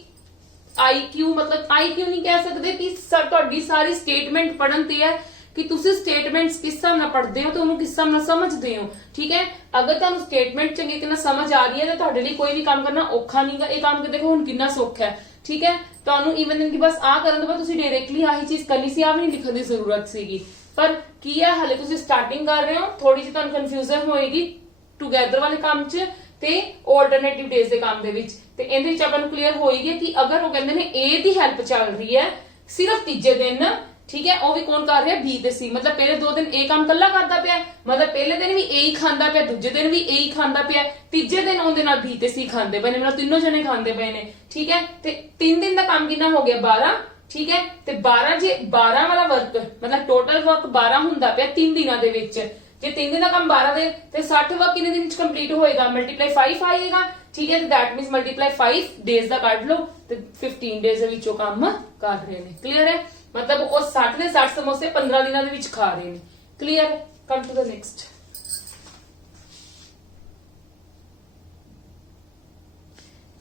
IQ, ਮਤਲਬ IQ ਨਹੀਂ ਕਹਿ ਸਕਦੇ ਕਿ ਤੁਹਾਡੀ ਸਾਰੀ ਸਟੇਟਮੈਂਟ ਪੜਨ ਤੇ ਹੈ ਕਿ ਤੁਸੀਂ ਸਟੇਟਮੈਂਟਸ ਕਿਸ ਹਿਸਾਬ ਨਾਲ ਪੜ੍ਹਦੇ ਹੋ ਤੇ ਉਹਨੂੰ ਕਿਸ ਹਿਸਾਬ ਨਾਲ ਸਮਝਦੇ ਹੋ। ਠੀਕ ਹੈ, ਅਗਰ ਤੁਹਾਨੂੰ ਸਟੇਟਮੈਂਟ ਚੰਗੀ ਤਰ੍ਹਾਂ ਸਮਝ ਆ ਰਹੀ ਹੈ ਤਾਂ ਤੁਹਾਡੇ ਲਈ ਕੋਈ ਵੀ ਕੰਮ ਕਰਨਾ ਔਖਾ ਨਹੀਂਗਾ। ਇਹ ਕੰਮ ਦੇਖੋ ਹੁਣ ਕਿੰਨਾ ਸੌਖਾ ਹੈ। ਠੀਕ ਹੈ, ਤੁਹਾਨੂੰ ਇਵਨ ਕਿ ਬਸ ਆ ਕਰਨ ਤੋਂ ਬਾਅਦ ਤੁਸੀਂ ਡਾਇਰੈਕਟਲੀ ਆਹੀ ਚੀਜ਼ ਕਰਨੀ ਸੀ, ਆ ਵੀ ਨਹੀਂ ਲਿਖਣ ਦੀ ਜ਼ਰੂਰਤ ਸੀਗੀ। ਪਰ ਕੀ ਹੈ, ਹਲੇ ਤੁਸੀਂ ਸਟਾਰਟਿੰਗ ਕਰ ਰਹੇ ਹੋ, ਥੋੜੀ ਜਿਹੀ ਤੁਹਾਨੂੰ ਕਨਫਿਊਜ਼ਨ ਹੋਏਗੀ ਟੂਗੇਦਰ ਵਾਲੇ ਕੰਮ 'ਚ ਤੇ ਆਲਟਰਨੇਟਿਵ ਡੇਜ਼ ਦੇ ਕੰਮ ਦੇ ਵਿੱਚ, ਤੇ ਇਹਦੇ ਵਿੱਚ ਆਪਾਂ ਨੂੰ ਕਲੀਅਰ ਹੋਏਗੀ ਕਿ ਅਗਰ ਉਹ ਕਹਿੰਦੇ ਨੇ A ਦੀ ਹੈਲਪ ਚੱਲ ਰਹੀ ਹੈ ਸਿਰਫ ਤੀਜੇ ਦਿਨ, ਠੀਕ ਹੈ, ਉਹ ਵੀ ਕੌਣ ਕਰ ਰਿਹਾ, B ਤੇ C। ਮਤਲਬ ਪਹਿਲੇ 2 ਦਿਨ A ਕੰਮ ਕੱਲਾ ਕਰਦਾ ਪਿਆ, ਮਤਲਬ ਪਹਿਲੇ ਦਿਨ ਵੀ A ਹੀ ਖਾਂਦਾ ਪਿਆ, ਦੂਜੇ ਦਿਨ ਵੀ A ਹੀ ਖਾਂਦਾ ਪਿਆ, ਤੀਜੇ ਦਿਨ ਉਹਦੇ ਨਾਲ B ਤੇ C ਖਾਂਦੇ ਪਏ ਨੇ, ਮਤਲਬ ਤਿੰਨੋਂ ਜਣੇ ਖਾਂਦੇ ਪਏ ਨੇ। ਠੀਕ ਹੈ, ਤੇ 3 ਦਿਨ ਦਾ ਕੰਮ ਕਿੰਨਾ ਹੋ ਗਿਆ, 12। ਠੀਕ ਹੈ, ਤੇ 12 ਜੇ 12 ਵਾਲਾ ਵਰਕ, ਮਤਲਬ ਟੋਟਲ ਵਰਕ 12 ਹੁੰਦਾ ਪਿਆ 3 ਦਿਨਾਂ ਦੇ ਵਿੱਚ। ਜੇ 3 ਦਿਨ ਦਾ ਕੰਮ 12 ਦੇ ਤੇ 60 ਵਰਕ ਕਿੰਨੇ ਦਿਨ ਵਿੱਚ ਕੰਪਲੀਟ ਹੋਏਗਾ, ਮਲਟੀਪਲਾਈ 5 ਆਏਗਾ। ਠੀਕ ਹੈ, ਤੇ ਦੈਟ ਮੀਨਸ ਮਲਟੀਪਲਾਈ 5 ਡੇਜ਼ ਦਾ ਕੱਢ ਲਓ ਤੇ 15 ਡੇਜ਼ ਦੇ ਵਿੱਚ ਉਹ ਕੰਮ ਕਰ ਰਹੇ ਨੇ। ਕਲੀਅਰ ਹੈ, ਮਤਲਬ ਉਹ 60 ਦੇ 60 ਸਮੋਸੇ 15 ਦਿਨਾਂ ਦੇ ਵਿੱਚ ਖਾ ਰਹੇ ਨੇ। Clear? Come to the next.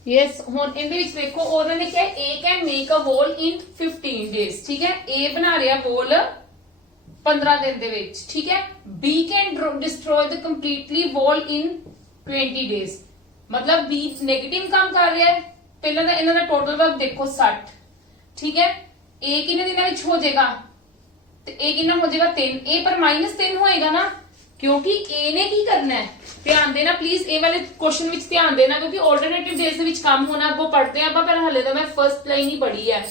Yes, ਹੁਣ ਇਹਦੇ ਵਿੱਚ ਦੇਖੋ ਉਹਨਾਂ ਨੇ ਕਿਹਾ A can make a wall in 15 days। ਠੀਕ ਹੈ, A ਬਣਾ ਰਿਹਾ wall 15 ਦਿਨ ਦੇ ਵਿੱਚ। ਠੀਕ ਹੈ, B can destroy the completely wall in 20 days। ਮਤਲਬ B ਨੈਗੇਟਿਵ ਕੰਮ ਕਰ ਰਿਹਾ ਹੈ। ਪਹਿਲਾਂ ਤਾਂ ਇਹਨਾਂ ਦਾ ਟੋਟਲ ਵਰਕ ਦੇਖੋ 60। ਠੀਕ ਹੈ, A ਕਿੰਨੇ ਦਿਨਾਂ ਵਿੱਚ ਹੋ ਜਾਏਗਾ, ਤੇ A ਕਿੰਨਾ ਹੋ ਜਾਏਗਾ 3। A ਪਰ -3 ਹੋਏਗਾ ਨਾ, ਕਿਉਂਕਿ A ਨੇ ਕੀ ਕਰਨਾ ਹੈ, ਧਿਆਨ ਦੇਣਾ ਪਲੀਜ਼, ਇਹ ਵਾਲੇ ਕੁਐਸਚਨ ਵਿੱਚ ਧਿਆਨ ਦੇਣਾ, ਕਿਉਂਕਿ ਆਲਟਰਨੇਟਿਵ ਡੇਜ਼ ਦੇ ਵਿੱਚ ਕੰਮ ਹੋਣਾ ਅੱਗੋਂ ਪੜ੍ਹਦੇ ਆਪਾਂ, ਪਰ ਹਲੇ ਤਾਂ ਮੈਂ ਫਰਸਟ ਲਾਈਨ ਹੀ ਪੜ੍ਹੀ ਹੈ।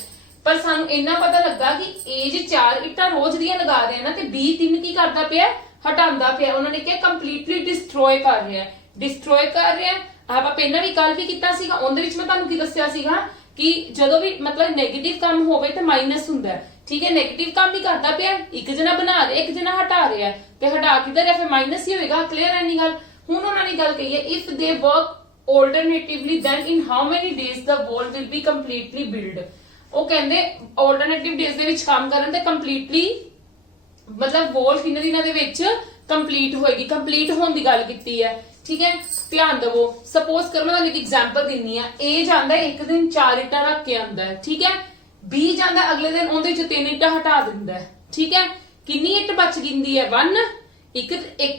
ਪਰ ਸਾਨੂੰ ਇੰਨਾ ਪਤਾ ਲੱਗਾ ਕਿ A ਜੇ 4 ਇੱਟਾਂ ਰੋਜ਼ ਦੀਆਂ ਲਗਾ ਰਿਹਾ ਨਾ, ਤੇ B 3 ਕੀ ਕਰਦਾ ਪਿਆ, ਹਟਾਉਂਦਾ ਪਿਆ। ਉਹਨਾਂ ਨੇ ਕਿਹਾ ਕੰਪਲੀਟਲੀ ਡਿਸਟਰੋਏ ਕਰ ਰਿਹਾ, ਡਿਸਟਰੋਏ ਕਰ ਰਿਹਾ। ਆਪਾਂ ਪਹਿਲਾਂ ਵੀ ਕੱਲ ਵੀ ਕੀਤਾ ਸੀਗਾ, ਉਹਦੇ ਵਿੱਚ ਮੈਂ ਤੁਹਾਨੂੰ ਕੀ ਦੱਸਿਆ ਸੀਗਾ ਕਿ ਜਦੋਂ ਵੀ ਮਤਲਬ ਨੈਗੇਟਿਵ ਕੰਮ ਹੋਵੇ ਤੇ ਮਾਈਨਸ ਹੁੰਦਾ ਹੈ। ਠੀਕ ਹੈ, ਨੈਗੇਟਿਵ ਕੰਮ ਵੀ ਕਰਦਾ ਪਿਆ, ਇੱਕ ਜਣਾ ਬਣਾ ਰਿਹਾ, ਇੱਕ ਜਣਾ ਹਟਾ ਰਿਹਾ, ਤੇ ਹਟਾ ਕਿਧਰ ਹੈ, ਫਿਰ ਮਾਈਨਸ ਹੀ ਹੋਏਗਾ। ਕਲੀਅਰ ਹੈ ਨਹੀਂ ਗੱਲ? ਹੁਣ ਉਹਨਾਂ ਨੇ ਗੱਲ ਕਹੀ ਹੈ if they work alternatively then in how many days the wall will be completely built। ਉਹ ਕਹਿੰਦੇ alternative days ਦੇ ਵਿੱਚ ਕੰਮ ਕਰਨ ਤੇ completely मतलब wall ਕਿੰਨੇ ਦਿਨਾਂ ਦੇ ਵਿੱਚ ਕੰਪਲੀਟ ਹੋਏਗੀ, ਕੰਪਲੀਟ ਹੋਣ ਦੀ ਗੱਲ ਕੀਤੀ ਹੈ। ਠੀਕ ਹੈ, ਧਿਆਨ ਦਿਵੋ। ਸਪੋਜ਼ ਕਰੋ ਮੈਂ ਤੁਹਾਨੂੰ ਇੱਕ ਐਗਜ਼ਾਮਪਲ ਦਿੰਨੀ ਆ। A ਜਾਂਦਾ ਇੱਕ ਦਿਨ 4 ਇੱਟਾਂ ਰੱਖ ਕੇ ਆਂਦਾ ਹੈ, ਠੀਕ ਹੈ। B ਜਾਂਦਾ ਅਗਲੇ ਦਿਨ ਉਹਦੇ ਵਿੱਚੋਂ 3 ਇੱਟਾਂ ਹਟਾ ਦਿੰਦਾ ਹੈ, ਠੀਕ ਹੈ। ਕਿੰਨੀ ਇੱਟ ਬਚ ਗਿੰਦੀ ਹੈ 1। ਇੱਕ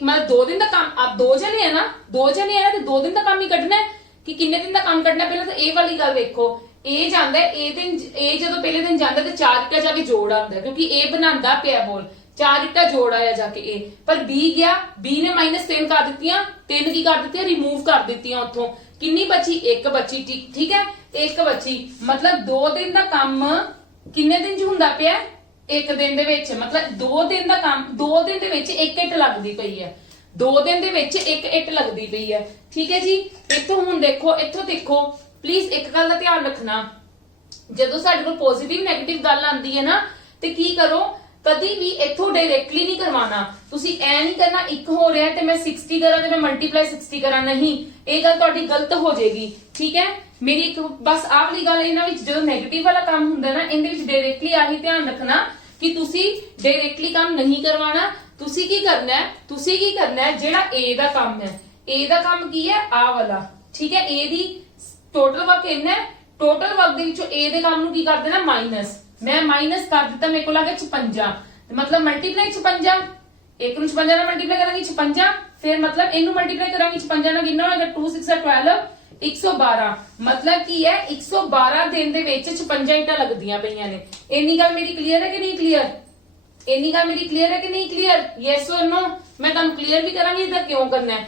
ਮਤਲਬ 2 ਦਿਨ ਦਾ ਕੰਮ, ਆਪ 2 ਜਣੇ ਹੈ ਨਾ, 2 ਜਣੇ ਹੈ ਤੇ 2 ਦਿਨ ਦਾ ਕੰਮ ਹੀ ਕੱਢਣਾ ਹੈ ਕਿ ਕਿੰਨੇ ਦਿਨ ਦਾ ਕੰਮ ਕੱਢਣਾ। ਪਹਿਲਾਂ ਤਾਂ ਇਹ ਵਾਲੀ ਗੱਲ ਦੇਖੋ। A ਜਾਂਦਾ A ਜਦੋਂ ਪਹਿਲੇ ਦਿਨ ਜਾਂਦਾ ਤੇ 4 ਇੱਟਾਂ ਜਾ ਕੇ ਜੋੜ ਆਂਦਾ, ਕਿਉਂਕਿ A ਬਣਾਉਂਦਾ ਪਿਆ ਬੋਲ 4 ਇੱਟਾਂ ਜੋੜ ਆਇਆ ਜਾ ਕੇ A। ਪਰ B ਗਿਆ, B ਨੇ -3 ਕਰ ਦਿੱਤੀਆਂ, 3 ਕੀ ਕਰ ਦਿੱਤੀਆਂ ਰਿਮੂਵ ਕਰ ਦਿੱਤੀਆਂ ਉੱਥੋਂ। ਕਿੰਨੀ ਬਚੀ? 1 ਬਚੀ, ਠੀਕ ਹੈ। 1 ਬਚੀ ਮਤਲਬ 2 ਦਿਨ ਦਾ ਕੰਮ ਕਿੰਨੇ ਦਿਨ ਚ ਹੁੰਦਾ ਪਿਆ? 1 ਦਿਨ ਦੇ ਵਿੱਚ। ਮਤਲਬ 2 ਦਿਨ ਦਾ ਕੰਮ 2 ਦਿਨ ਦੇ ਵਿੱਚ 1 ਇੱਟ ਲੱਗਦੀ ਪਈ ਹੈ। 2 ਦਿਨ ਦੇ ਵਿੱਚ 1 ਇੱਟ ਲੱਗਦੀ ਪਈ ਹੈ, ਠੀਕ ਹੈ ਜੀ। ਇੱਥੋਂ ਹੁਣ ਦੇਖੋ, ਇੱਥੋਂ ਦੇਖੋ ਪਲੀਜ਼ ਇੱਕ ਗੱਲ ਦਾ ਧਿਆਨ ਰੱਖਣਾ। ਜਦੋਂ ਸਾਡੇ ਕੋਲ ਪੋਜ਼ਿਟਿਵ ਨੈਗੇਟਿਵ ਗੱਲ ਆਂਦੀ ਹੈ ਨਾ ਤੇ ਕੀ ਕਰੋ, ਕਦੀ ਵੀ ਇੱਥੋਂ ਡਾਇਰੈਕਟਲੀ ਨਹੀਂ ਕਰਵਾਉਣਾ। ਤੁਸੀਂ ਐ ਨਹੀਂ ਕਰਨਾ 1 ਹੋ ਰਿਹਾ ਤੇ ਮੈਂ 60 ਕਰਾਂ ਤੇ ਮੈਂ ਮਲਟੀਪਲਾਈ 60 ਕਰਾਂ, ਨਹੀਂ, ਇਹ ਗੱਲ ਤੁਹਾਡੀ ਗਲਤ ਹੋ ਜਾਏਗੀ, ਠੀਕ ਹੈ। ਮੇਰੀ ਇੱਕ ਬਸ ਆਹ ਵਾਲੀ ਗੱਲ ਇਹਨਾਂ ਵਿੱਚ ਜਦੋਂ ਨੈਗੇਟਿਵ ਵਾਲਾ ਕੰਮ ਹੁੰਦਾ ਨਾ ਇਹਦੇ ਵਿੱਚ ਡਾਇਰੈਕਟਲੀ ਆਹੀ ਧਿਆਨ ਰੱਖਣਾ ਕਿ ਤੁਸੀਂ ਡਾਇਰੈਕਟਲੀ ਕੰਮ ਨਹੀਂ ਕਰਵਾਉਣਾ। ਤੁਸੀਂ ਕੀ ਕਰਨਾ ਹੈ ਜਿਹੜਾ A ਦਾ ਕੰਮ ਹੈ, A ਦਾ ਕੰਮ ਕੀ ਹੈ? ਆਹ ਵਾਲਾ, ਠੀਕ ਹੈ। A ਦੀ ਟੋਟਲ ਵਰਕ ਇੰਨਾ ਹੈ, ਟੋਟਲ ਵਰਕ ਦੇ ਵਿੱਚੋਂ A ਦੇ ਕੰਮ ਨੂੰ ਕੀ ਕਰ ਦੇਣਾ? ਮਾਈਨਸ। मैं माइनस कर दिता, मेरे को आ गया 56, मतलब मल्टीप्लाई 56, 1 ਨੂੰ 56 ਨਾਲ ਮਲਟੀਪਲਾਈ ਕਰਾਂਗੀ 56, ਫਿਰ ਮਤਲਬ ਇਹਨੂੰ ਮਲਟੀਪਲਾਈ ਕਰਾਂਗੀ 56 ਨਾਲ, ਕਿੰਨਾ ਹੋਏਗਾ? 2 6 12, 112। ਮਤਲਬ ਕੀ ਹੈ? 112 ਦਿਨ ਦੇ ਵਿੱਚ 56 ਇੱਟਾਂ ਲੱਗਦੀਆਂ ਪਈਆਂ ਨੇ। ਇੰਨੀ ਗੱਲ ਮੇਰੀ ਕਲੀਅਰ ਹੈ ਕਿ ਨਹੀਂ ਕਲੀਅਰ? ਇੰਨੀ ਗੱਲ ਮੇਰੀ ਕਲੀਅਰ ਹੈ ਕਿ ਨਹੀਂ ਕਲੀਅਰ? ਯੈਸ অর ਨੋ? ਮੈਂ ਤੁਹਾਨੂੰ ਕਲੀਅਰ ਵੀ ਕਰਾਂਗੀ ਇਹਦਾ ਕਿਉਂ ਕਰਨਾ ਹੈ।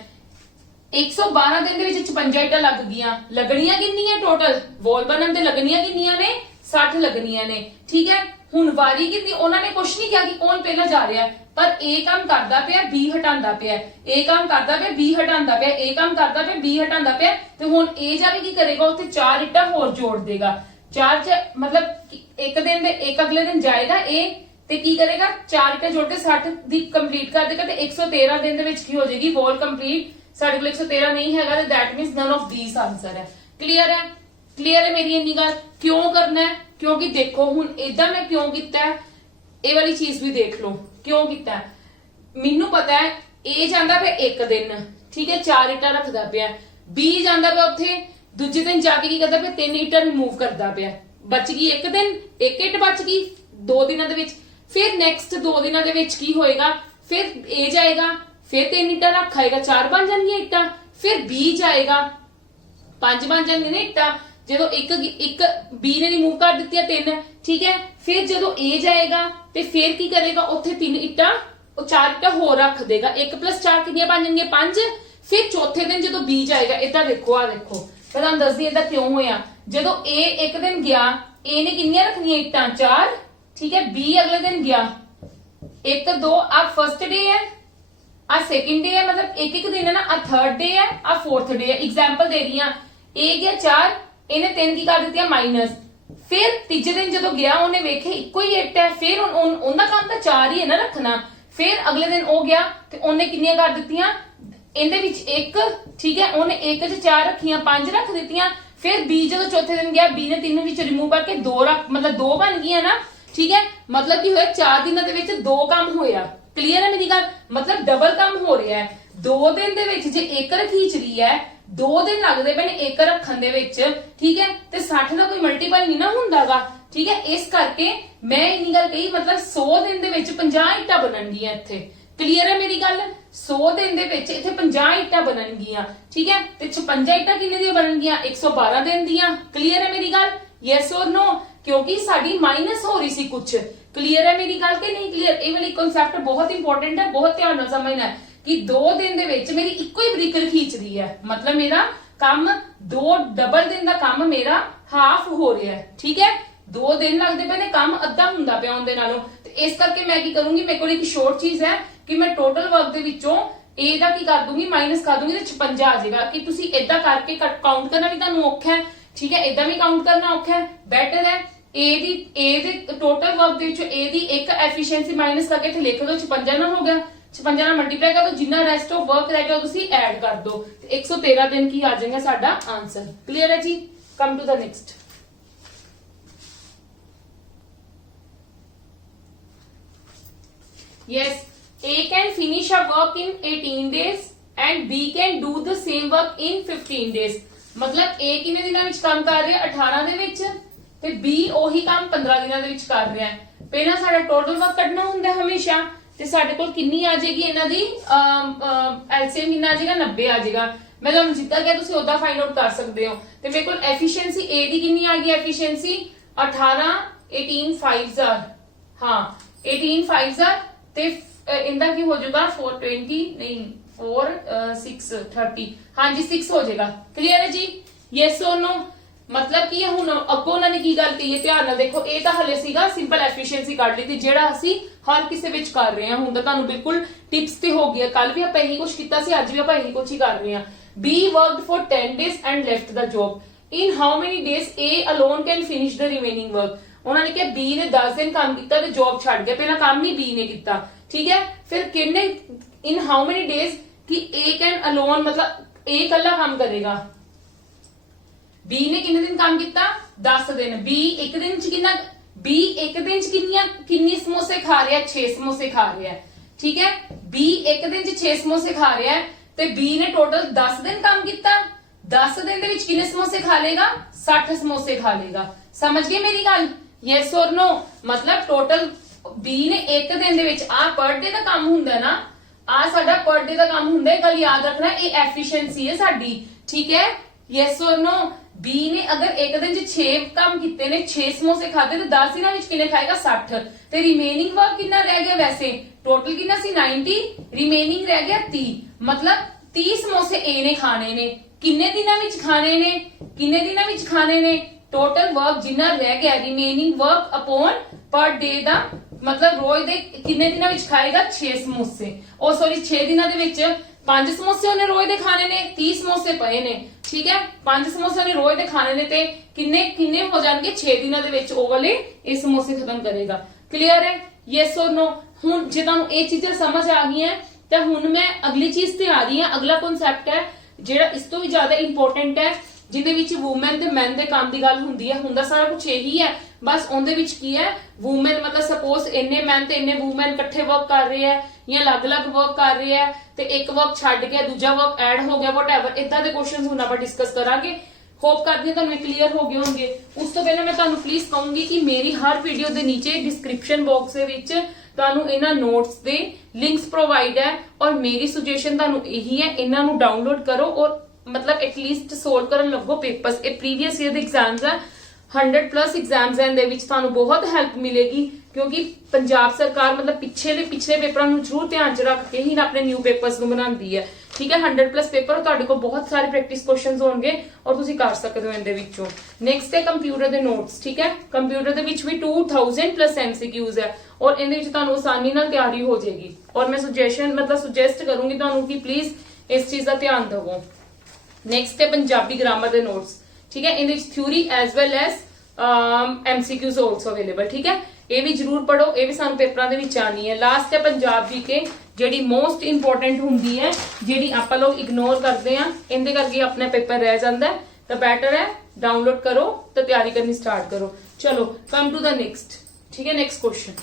112 ਦਿਨ ਦੇ ਵਿੱਚ 56 ਇੱਟਾਂ ਲੱਗ ਗਈਆਂ। ਲੱਗਣੀਆਂ ਕਿੰਨੀਆਂ ਟੋਟਲ? ਵੋਲ ਬਣਨ ਤੇ ਲੱਗਣੀਆਂ ਕਿੰਨੀਆਂ ਨੇ? 60 ਲੱਗਣੀਆਂ ਨੇ, ਠੀਕ ਹੈ। ਹੁਣ ਵਾਰੀ ਕਿੰਨੀ? ਉਹਨਾਂ ਨੇ ਕੁਛ ਨਹੀਂ ਕਿਹਾ ਕਿ ਕੌਣ ਪਹਿਲਾਂ ਜਾ ਰਿਹਾ, ਪਰ A ਕੰਮ ਕਰਦਾ ਪਿਆ, B ਹਟਾਉਂਦਾ ਪਿਆ, A ਕੰਮ ਕਰਦਾ ਪਿਆ, B ਹਟਾਉਂਦਾ ਪਿਆ, A ਕੰਮ ਕਰਦਾ ਪਿਆ, B ਹਟਾਉਂਦਾ ਪਿਆ। ਤੇ ਹੁਣ A ਜਾ ਕੇ ਕੀ ਕਰੇਗਾ? ਉੱਥੇ 4 ਇੱਟਾਂ ਹੋਰ ਜੋੜ ਦੇਗਾ। 4 ਚ ਮਤਲਬ ਇੱਕ ਦਿਨ ਦੇ ਇੱਕ ਅਗਲੇ ਦਿਨ ਜਾਏਗਾ A ਤੇ ਕੀ ਕਰੇਗਾ? 4 ਇੱਟਾਂ ਜੋੜ ਕੇ 60 ਦੀ ਕੰਪਲੀਟ ਕਰ ਦੇਗਾ ਤੇ 113 ਦਿਨ ਦੇ ਵਿੱਚ ਕੀ ਹੋ ਜਾਏਗੀ? Wall complete. ਸਾਡੇ ਕੋਲ 113 ਨਹੀਂ ਹੈਗਾ ਤੇ that means none of these answer ਹੈ। ਕਲੀਅਰ ਹੈ? ਕਲੀਅਰ ਹੈ ਮੇਰੀ ਇੰਨੀ ਗੱਲ? ਕਿਉਂ ਕਰਨਾ ਹੈ? ਕਿਉਂਕਿ ਦੇਖੋ ਹੁਣ ਏਦਾਂ ਮੈਂ ਕਿਉਂ ਕੀਤਾ, ਇਹ ਵਾਲੀ ਚੀਜ਼ ਵੀ ਦੇਖ ਲਓ ਕਿਉਂ ਕੀਤਾ। ਮੈਨੂੰ ਪਤਾ ਹੈ A ਜਾਂਦਾ ਪਿਆ 1 ਦਿਨ, ਠੀਕ ਹੈ, 4 ਇੱਟਾਂ ਰੱਖਦਾ ਪਿਆ। B ਜਾਂਦਾ ਪਿਆ ਉੱਥੇ ਦੂਜੇ ਦਿਨ ਜਾ ਕੇ ਕੀ ਕਰਦਾ ਪਿਆ? 3 ਇੱਟਾਂ ਰਿਮੂਵ ਕਰਦਾ ਪਿਆ। ਬਚ ਗਈ 1 ਦਿਨ, 1 ਇੱਟ ਬਚ ਗਈ 2 ਦਿਨਾਂ ਦੇ ਵਿੱਚ। ਫਿਰ ਨੈਕਸਟ 2 ਦਿਨਾਂ ਦੇ ਵਿੱਚ ਕੀ ਹੋਏਗਾ? ਫਿਰ A ਜਾਏਗਾ, ਫਿਰ 3 ਇੱਟਾਂ ਰੱਖਾਏਗਾ, 4 ਬਣ ਜਾਣਗੀਆਂ ਇੱਟਾਂ। ਫਿਰ B ਜਾਏਗਾ, 5 ਬਣ ਜਾਣਗੀਆਂ ਨੇ ਇੱਟਾਂ। ਜਦੋਂ ਇੱਕ B ਨੇ ਰਿਮੂਵ ਕਰ ਦਿੱਤੀਆਂ 3, ਠੀਕ ਹੈ। ਫਿਰ ਜਦੋਂ A ਜਾਏਗਾ ਤੇ ਫਿਰ ਕੀ ਕਰੇਗਾ? ਉੱਥੇ 3 ਇੱਟਾਂ, ਉਹ 4 ਇੱਟਾਂ ਹੋਰ ਰੱਖ ਦੇਗਾ। 1 + 4 ਕਿੰਨੀਆਂ ਬਣ ਜਾਣਗੀਆਂ? 5। ਫਿਰ ਚੌਥੇ ਦਿਨ ਜਦੋਂ B ਜਾਏਗਾ, ਏਦਾਂ ਦੇਖੋ, ਆ ਦੇਖੋ ਮੈਂ ਤੁਹਾਨੂੰ ਦੱਸਦੀ ਏਦਾਂ ਕਿਉਂ ਹੋਇਆ। ਜਦੋਂ A ਇੱਕ ਦਿਨ ਗਿਆ, A ਨੇ ਕਿੰਨੀਆਂ ਰੱਖਣੀਆਂ ਇੱਟਾਂ? 4, ਠੀਕ ਹੈ। B ਅਗਲੇ ਦਿਨ ਗਿਆ 1 2, ਆ ਫਰਸਟ ਡੇ ਹੈ, ਆ ਸੈਕਿੰਡ ਡੇ ਹੈ, ਮਤਲਬ ਇੱਕ ਦਿਨ ਹੈ ਨਾ, ਆ ਥਰਡ ਡੇ ਹੈ, ਆ ਫੋਰਥ ਡੇ ਹੈ। ਐਗਜ਼ਾਮਪਲ ਦੇ ਰਹੀ ਹਾਂ, A ਗਿਆ 4, ਇਹਨੇ 3 ਕੀ ਕਰ ਦਿੱਤੀਆਂ? ਮਾਈਨਸ। ਫਿਰ ਤੀਜੇ ਦਿਨ ਜਦੋਂ ਗਿਆ ਉਹਨੇ ਵੇਖੇ ਇੱਕੋ ਹੀ ਇੱਟ ਹੈ, ਫਿਰ ਉਹਦਾ ਕੰਮ ਤਾਂ 4 ਹੀ ਹੈ ਨਾ ਰੱਖਣਾ। ਫਿਰ ਅਗਲੇ ਦਿਨ ਉਹ ਗਿਆ ਤੇ ਉਹਨੇ ਕਿੰਨੀਆਂ ਕਰ ਦਿੱਤੀਆਂ? ਇਹਦੇ ਵਿੱਚ 1, ਠੀਕ ਹੈ, ਉਹਨੇ 1 ਚ 4 ਰੱਖੀਆਂ, 5 ਰੱਖ ਦਿੱਤੀਆਂ। ਫਿਰ B ਜਦੋਂ ਚੌਥੇ ਦਿਨ ਗਿਆ, B ਨੇ 3 ਵਿੱਚ ਰਿਮੂਵ ਕਰਕੇ 2 ਰੱਖ, ਮਤਲਬ 2 ਬਣ ਗਈਆਂ ਨਾ, ਠੀਕ ਹੈ। ਮਤਲਬ ਕੀ ਹੋਇਆ? 4 ਦਿਨਾਂ ਦੇ ਵਿੱਚ 2 ਕੰਮ ਹੋਇਆ। ਕਲੀਅਰ ਹੈ ਮੇਰੀ ਗੱਲ? ਮਤਲਬ ਡਬਲ ਕੰਮ ਹੋ ਰਿਹਾ ਹੈ। 2 ਦਿਨ ਦੇ ਵਿੱਚ ਜੇ 1 ਖੀਂਚ ਰਹੀ ਹੈ, 2 ਦਿਨ ਲੱਗਦੇ ਪਏ ਨੇ 1 ਰੱਖਣ ਦੇ ਵਿੱਚ, ਠੀਕ ਹੈ। ਤੇ 60 ਦਾ ਕੋਈ ਮਲਟੀਪਲ ਨਹੀਂ ਨਾ ਹੁੰਦਾਗਾ, ਠੀਕ ਹੈ। ਇਸ ਕਰਕੇ ਮੈਂ ਇੰਨੀ ਗੱਲ ਕਹੀ, ਮਤਲਬ 100 ਦਿਨ ਦੇ ਵਿੱਚ 50 ਇੱਟਾਂ ਬਣਨਗੀਆਂ ਇੱਥੇ। ਕਲੀਅਰ ਹੈ ਮੇਰੀ ਗੱਲ? 100 ਦਿਨ ਦੇ ਵਿੱਚ ਇੱਥੇ 50 ਇੱਟਾਂ ਬਣਨਗੀਆਂ, ਠੀਕ ਹੈ। ਤੇ 56 ਇੱਟਾਂ ਕਿੰਨੇ ਦੀਆਂ ਬਣਨਗੀਆਂ? 112 ਦਿਨ ਦੀਆਂ। ਕਲੀਅਰ ਹੈ ਮੇਰੀ ਗੱਲ? Yes or no? ਕਿਉਂਕਿ ਸਾਡੀ ਮਾਈਨਸ ਹੋ ਰਹੀ ਸੀ ਕੁਝ। ਕਲੀਅਰ ਹੈ ਮੇਰੀ ਗੱਲ ਕਿ ਨਹੀਂ ਕਲੀਅਰ? ਇਹ ਵਾਲੀ ਕਨਸੈਪਟ ਬਹੁਤ ਇੰਪੋਰਟੈਂਟ ਹੈ, ਬਹੁਤ ਧਿਆਨ ਨਾਲ ਸਮਝਣਾ ਹੈ ਕਿ 2 ਦਿਨ ਦੇ ਵਿੱਚ ਮੇਰੀ ਇੱਕੋ ਹੀ ਬ੍ਰਿਕਲ ਖੀਂਚਦੀ ਹੈ, ਮਤਲਬ ਮੇਰਾ ਕੰਮ 2 ਡਬਲ ਦਿਨ ਦਾ ਕੰਮ ਮੇਰਾ ਹਾਫ ਹੋ ਰਿਹਾ ਹੈ, ਠੀਕ ਹੈ। 2 ਦਿਨ ਲੱਗਦੇ ਪਏ ਨੇ, ਕੰਮ ਅੱਧਾ ਹੁੰਦਾ ਪਿਆ ਉਹਦੇ ਨਾਲੋਂ। ਤੇ ਇਸ ਕਰਕੇ ਮੈਂ ਕੀ ਕਰੂੰਗੀ, ਮੇਰੇ ਕੋਲ ਇੱਕ ਸ਼ੋਰਟ ਚੀਜ਼ ਹੈ ਕਿ ਮੈਂ ਟੋਟਲ ਵਰਕ ਦੇ ਵਿੱਚੋਂ A ਦਾ ਕੀ ਕਰ ਦੂੰਗੀ? ਮਾਈਨਸ ਕਰ ਦੂੰਗੀ ਤੇ 56 ਆ ਜਾਏਗਾ। ਕਿ ਤੁਸੀਂ ਏਦਾਂ ਕਰਕੇ ਕਾਊਂਟ ਕਰਨਾ ਵੀ ਤੁਹਾਨੂੰ ਔਖਾ ਹੈ, ਠੀਕ ਹੈ, ਏਦਾਂ ਵੀ ਕਾਊਂਟ ਕਰਨਾ ਔਖਾ ਹੈ, ਬੈਟਰ ਹੈ A ਦੇ ਟੋਟਲ ਵਰਕ ਦੇ ਵਿੱਚੋਂ A ਦੀ ਇੱਕ ਐਫੀਸ਼ੀਐਂਸੀ ਮਾਈਨਸ ਕਰਕੇ ਇੱਥੇ ਲਿਖ ਦੋ, 56 ਨਾ ਹੋ ਗਿਆ। 56 ਨਾਲ ਮਲਟੀਪਲਾਈ ਕਰ ਦੋ, ਜਿੰਨਾ ਰੈਸਟ ਆਫ ਵਰਕ ਰਹਿ ਗਿਆ ਉਹ ਤੁਸੀਂ ਐਡ ਕਰ ਦੋ ਤੇ 113 ਦਿਨ ਕੀ ਆ ਜਾਏਗਾ ਸਾਡਾ ਆਨਸਰ। ਕਲੀਅਰ ਹੈ ਜੀ। Come to the next. Yes, A can finish a work in 18 days and B can do the same work in 15 days। मतलब A ਕਿੰਨੇ ਦਿਨਾਂ ਵਿੱਚ ਕੰਮ ਕਰ ਰਿਹਾ 18 ਦੇ ਵਿੱਚ ਤੇ B ਉਹੀ ਕੰਮ 15 ਦਿਨਾਂ ਦੇ ਵਿੱਚ ਕਰ ਰਿਹਾ ਹੈ। ਪਹਿਲਾਂ ਸਾਡਾ ਟੋਟਲ ਵਰਕ ਕੱਢਣਾ ਹੁੰਦਾ ਹਮੇਸ਼ਾ ਤੇ ਸਾਡੇ ਕੋਲ ਕਿੰਨੀ ਆ ਜਾਏਗੀ ਇਹਨਾਂ ਦੀ ਐਲਸੀਐਮ ਕਿੰਨਾ ਆ ਜਾਏਗਾ 90 ਆ ਜਾਏਗਾ। ਮੈਂ ਤੁਹਾਨੂੰ ਜਿੱਦਾਂ ਕਿਹਾ ਤੁਸੀਂ ਉਦਾਂ ਫਾਈਂਡ ਆਊਟ ਕਰ ਸਕਦੇ ਹੋ। ਤੇ ਮੇਰੇ ਕੋਲ ਐਫੀਸ਼ੀਐਂਸੀ A ਦੀ ਕਿੰਨੀ ਆ ਗਈ ਐਫੀਸ਼ੀਐਂਸੀ 18 18 5s ਹਾਂ 18 5s ਤੇ ਇਹਦਾ ਕੀ ਹੋ ਜਾਊਗਾ 420 ਨਹੀਂ 4 6 30 ਹਾਂਜੀ 6 ਹੋ ਜਾਏਗਾ। ਕਲੀਅਰ ਹੈ ਜੀ। Yes or no. मतलब कि ਹੁਣ ਅੱਗੋਂ ਉਹਨਾਂ ਨੇ ਕੀ ਗੱਲ ਕਹੀ ਹੈ ਧਿਆਨ ਨਾਲ ਦੇਖੋ। ਇਹ ਤਾਂ ਹਲੇ ਸੀਗਾ ਸਿੰਪਲ ਐਫੀਸ਼ੀਐਂਸੀ ਕੱਢ ਲਈ ਤੇ ਜਿਹੜਾ ਅਸੀਂ ਹਰ ਕਿਸੇ ਵਿੱਚ ਕਰ ਰਹੇ ਹਾਂ। ਹੁਣ ਤਾਂ ਤੁਹਾਨੂੰ ਬਿਲਕੁਲ ਟਿਪਸ ਤੇ ਹੋ ਗਿਆ। ਕੱਲ ਵੀ ਆਪਾਂ ਇਹੀ ਕੁਝ ਕੀਤਾ ਸੀ, ਅੱਜ ਵੀ ਆਪਾਂ ਇਹੀ ਕੁਝ ਹੀ ਕਰ ਰਹੇ ਹਾਂ। B worked for 10 days and left the job. In how many days A alone can finish the remaining work? ਉਹਨਾਂ ਨੇ ਕਿਹਾ B ਨੇ 10 ਦਿਨ ਕੰਮ ਕੀਤਾ ਤੇ ਜੌਬ ਛੱਡ ਗਿਆ। ਪਹਿਲਾਂ ਕੰਮ ਨਹੀਂ B ਨੇ ਕੀਤਾ, ਠੀਕ ਹੈ। ਫਿਰ ਕਿੰਨੇ in how many days ਕਿ A can alone मतलब A ਇਕੱਲਾ ਕੰਮ ਕਰੇਗਾ। B ਨੇ ਕਿੰਨੇ ਦਿਨ ਕੰਮ ਕੀਤਾ 10 ਦਿਨ। B ਇੱਕ ਦਿਨ ਚ ਕਿੰਨਾ B ਇੱਕ ਦਿਨ ਚ ਕਿੰਨੀ ਸਮੋਸੇ ਖਾ ਰਿਹਾ 6 ਸਮੋਸੇ ਖਾ ਰਿਹਾ, ਠੀਕ ਹੈ। B ਇੱਕ ਦਿਨ ਚ 6 ਸਮੋਸੇ ਖਾ ਰਿਹਾ ਤੇ B ਨੇ ਟੋਟਲ 10 ਦਿਨ ਕੰਮ ਕੀਤਾ। 10 ਦਿਨ ਦੇ ਵਿੱਚ ਕਿੰਨੇ ਸਮੋਸੇ ਖਾ ਲੇਗਾ 60 ਸਮੋਸੇ ਖਾ ਲੇਗਾ। ਸਮਝ ਗਏ ਮੇਰੀ ਗੱਲ। Yes or no. मतलब ਟੋਟਲ B ਨੇ ਇੱਕ ਦਿਨ ਦੇ ਵਿੱਚ ਆ ਪਰ ਡੇ ਦਾ ਕੰਮ ਹੁੰਦਾ ਨਾ, ਆ ਸਾਡਾ ਪਰ ਡੇ ਦਾ ਕੰਮ ਹੁੰਦਾ। ਇਹ ਗੱਲ ਯਾਦ ਰੱਖਣਾ, ਇਹ ਐਫੀਸ਼ੀਐਂਸੀ ਹੈ ਸਾਡੀ, ਠੀਕ ਹੈ। Yes or no. B ਨੇ ਅਗਰ ਇੱਕ ਦਿਨ ਚ 6 ਕੰਮ ਕੀਤੇ ਨੇ 6 ਸਮੋਸੇ ਖਾਦੇ ਤੇ 10 ਦਿਨਾਂ ਵਿੱਚ ਕਿੰਨੇ ਖਾਏਗਾ 60 ਤੇ ਰਿਮੇਨਿੰਗ ਵਰਕ ਕਿੰਨਾ ਰਹਿ ਗਿਆ ਵੈਸੇ ਟੋਟਲ ਕਿੰਨਾ ਸੀ 90 ਰਿਮੇਨਿੰਗ ਰਹਿ ਗਿਆ 30 मतलब 30 ਸਮੋਸੇ A ਨੇ ਖਾਣੇ ਨੇ। ਕਿੰਨੇ ਦਿਨਾਂ ਵਿੱਚ ਖਾਣੇ ਨੇ ਕਿੰਨੇ ਦਿਨਾਂ ਵਿੱਚ ਖਾਣੇ ਨੇ ਟੋਟਲ ਵਰਕ ਜਿੰਨਾ ਰਹਿ ਗਿਆ ਰਿਮੇਨਿੰਗ ਵਰਕ ਅਪਨ ਪਰ ਡੇ ਦਾ मतलब ਰੋਜ਼ ਦੇ ਕਿੰਨੇ ਦਿਨਾਂ ਵਿੱਚ ਖਾਏਗਾ 6 ਸਮੋਸੇ ਉਹ ਸੌਰੀ 6 ਦਿਨਾਂ ਦੇ ਵਿੱਚ 5 ਸਮੋਸੇ ਉਹਨੇ ਰੋਜ਼ ਦੇ ਖਾਣੇ ਨੇ 30 ਸਮੋਸੇ ਪਏ ਨੇ, ਠੀਕ ਹੈ। 5 ਸਮੋਸੇ ਉਹਨੇ ਰੋਜ਼ ਦੇ ਖਾਣੇ ਨੇ ਤੇ ਕਿੰਨੇ ਹੋ ਜਾਣਗੇ 6 ਦਿਨਾਂ ਦੇ ਵਿੱਚ ਉਹ ਵਾਲੇ ਇਹ ਸਮੋਸੇ ਖਤਮ ਕਰੇਗਾ। ਕਲੀਅਰ ਹੈ। Yes or no. ਹੁਣ ਜੇ ਤੁਹਾਨੂੰ ਇਹ ਚੀਜ਼ਾਂ ਸਮਝ ਆ ਗਈਆਂ ਤਾਂ ਹੁਣ ਮੈਂ ਅਗਲੀ ਚੀਜ਼ ਤੇ ਆ ਰਹੀ ਹਾਂ। ਅਗਲਾ ਕਨਸੈਪਟ ਹੈ ਜਿਹੜਾ ਇਸ ਤੋਂ ਵੀ ਜ਼ਿਆਦਾ ਇੰਪੋਰਟੈਂਟ ਹੈ, ਜਿਹਦੇ ਵਿੱਚ ਵੂਮਨ ਤੇ ਮੈਨ ਦੇ ਕੰਮ ਦੀ ਗੱਲ ਹੁੰਦੀ ਹੈ। ਹੁੰਦਾ ਸਾਰਾ ਕੁਝ ਇਹੀ ਹੈ, ਬਸ ਉਹਦੇ ਵਿੱਚ ਕੀ ਹੈ ਵੂਮਨ मतलब ਸਪੋਜ਼ ਇੰਨੇ ਮੈਨ ਤੇ ਇੰਨੇ ਵੂਮਨ ਇਕੱਠੇ ਵਰਕ ਕਰ ਰਹੇ ਹੈ ਜਾਂ ਅਲੱਗ-ਅਲੱਗ ਵਰਕ ਕਰ ਰਹੇ ਹੈ ਤੇ ਇੱਕ ਵਰਕ ਛੱਡ ਕੇ ਦੂਜਾ ਵਰਕ ਐਡ ਹੋ ਗਿਆ ਵਟਐਵਰ ਇਦਾਂ ਦੇ ਕੁਐਸਚਨਸ ਹੁਣ ਆਪਾਂ ਡਿਸਕਸ ਕਰਾਂਗੇ। ਹੋਪ ਕਰਦੀ ਹਾਂ ਤੁਹਾਨੂੰ ਕਲੀਅਰ ਹੋ ਗਏ ਹੋਣਗੇ। ਉਸ ਤੋਂ ਪਹਿਲਾਂ ਮੈਂ ਤੁਹਾਨੂੰ ਪਲੀਜ਼ ਕਹੂੰਗੀ ਕਿ ਮੇਰੀ ਹਰ ਵੀਡੀਓ ਦੇ ਨੀਚੇ ਡਿਸਕ੍ਰਿਪਸ਼ਨ ਬਾਕਸ ਦੇ ਵਿੱਚ ਤੁਹਾਨੂੰ ਇਹਨਾਂ ਨੋਟਸ ਦੇ ਲਿੰਕਸ ਪ੍ਰੋਵਾਈਡ ਹੈ ਔਰ ਮੇਰੀ ਸੁਜੈਸ਼ਨ ਤੁਹਾਨੂੰ ਇਹੀ ਹੈ ਇਹਨਾਂ ਨੂੰ ਡਾਊਨਲੋਡ ਕਰੋ ਔਰ मतलब एटलीस्ट सोल्व करन लगो पेपर्स। ਇਹ प्रीवियस ईयर ਦੇ एग्जाम्स ਆ 100+ एग्जाम्स हैं ਦੇ ਵਿੱਚ ਤੁਹਾਨੂੰ ਬਹੁਤ ਹੈਲਪ ਮਿਲੇਗੀ ਕਿਉਂਕਿ ਪੰਜਾਬ ਸਰਕਾਰ मतलब ਪਿਛਲੇ ਪੇਪਰਾਂ ਨੂੰ ਜ਼ਰੂਰ ਧਿਆਨ ਚ ਰੱਖ ਕੇ ਹੀ ਨਾ ਆਪਣੇ ਨਿਊ ਪੇਪਰਸ ਨੂੰ ਬਣਾਉਂਦੀ ਹੈ, ਠੀਕ ਹੈ। 100+ ਪੇਪਰ ਤੁਹਾਡੇ ਕੋਲ ਬਹੁਤ ਸਾਰੇ ਪ੍ਰੈਕਟਿਸ ਕੁਐਸਚਨਸ ਹੋਣਗੇ ਔਰ ਤੁਸੀਂ ਕਰ ਸਕਦੇ ਹੋ ਇਹਦੇ ਵਿੱਚੋਂ। ਨੈਕਸਟ ਹੈ ਕੰਪਿਊਟਰ ਦੇ ਨੋਟਸ, ਠੀਕ ਹੈ। ਕੰਪਿਊਟਰ ਦੇ ਵਿੱਚ ਵੀ 2000+ MCQs ਹੈ ਔਰ ਇਹਦੇ ਵਿੱਚ ਤੁਹਾਨੂੰ ਆਸਾਨੀ ਨਾਲ ਤਿਆਰੀ ਹੋ ਜਾਏਗੀ ਔਰ ਮੈਂ ਸੁਜੈਸਟ ਕਰੂੰਗੀ ਤੁਹਾਨੂੰ ਕਿ ਪਲੀਜ਼ ਇਸ ਚੀਜ਼ ਦਾ ਧਿਆਨ ਦਿਵੋ। ਨੈਕਸਟ ਹੈ ਪੰਜਾਬੀ ਗ੍ਰਾਮਰ ਦੇ ਨੋਟਸ, ਠੀਕ ਹੈ। ਇਹਦੇ ਵਿੱਚ theory as well as MCQs also available, ਠੀਕ ਹੈ। ਇਹ ਵੀ ਜਰੂਰ ਪੜੋ, ਇਹ ਵੀ ਸਾਨੂੰ ਪੇਪਰਾਂ ਦੇ ਵਿੱਚ ਆਣੀ ਹੈ। ਲਾਸਟ ਹੈ ਪੰਜਾਬ ਜੀਕੇ ਜਿਹੜੀ ਮੋਸਟ ਇੰਪੋਰਟੈਂਟ ਹੁੰਦੀ ਹੈ, ਜਿਹੜੀ ਆਪਾਂ ਲੋਕ ਇਗਨੋਰ ਕਰਦੇ ਆ, ਇਹਦੇ ਕਰਕੇ ਆਪਣਾ ਪੇਪਰ ਰਹਿ ਜਾਂਦਾ ਤਾਂ ਬੈਟਰ ਹੈ डाउनलोड करो तो तैयारी करनी स्टार्ट करो। चलो कम टू द नेक्स्ट, ठीक है। नेक्स्ट क्वेश्चन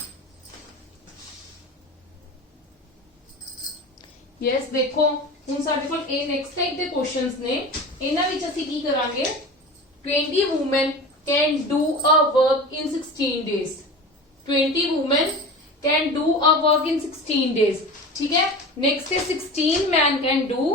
यस देखो ਹੁਣ ਸਾਡੇ ਕੋਲ ਇਹ ਨੈਕਸਟ ਟਾਈਪ ਦੇ ਕੁਐਸਚਨਸ ਨੇ। ਇਹਨਾਂ ਵਿੱਚ ਅਸੀਂ ਕੀ ਕਰਾਂਗੇ 20 women can do a work in 16 days। 20 women can do a work in 16 days, ठीक है। नेक्स्ट है 16 men can do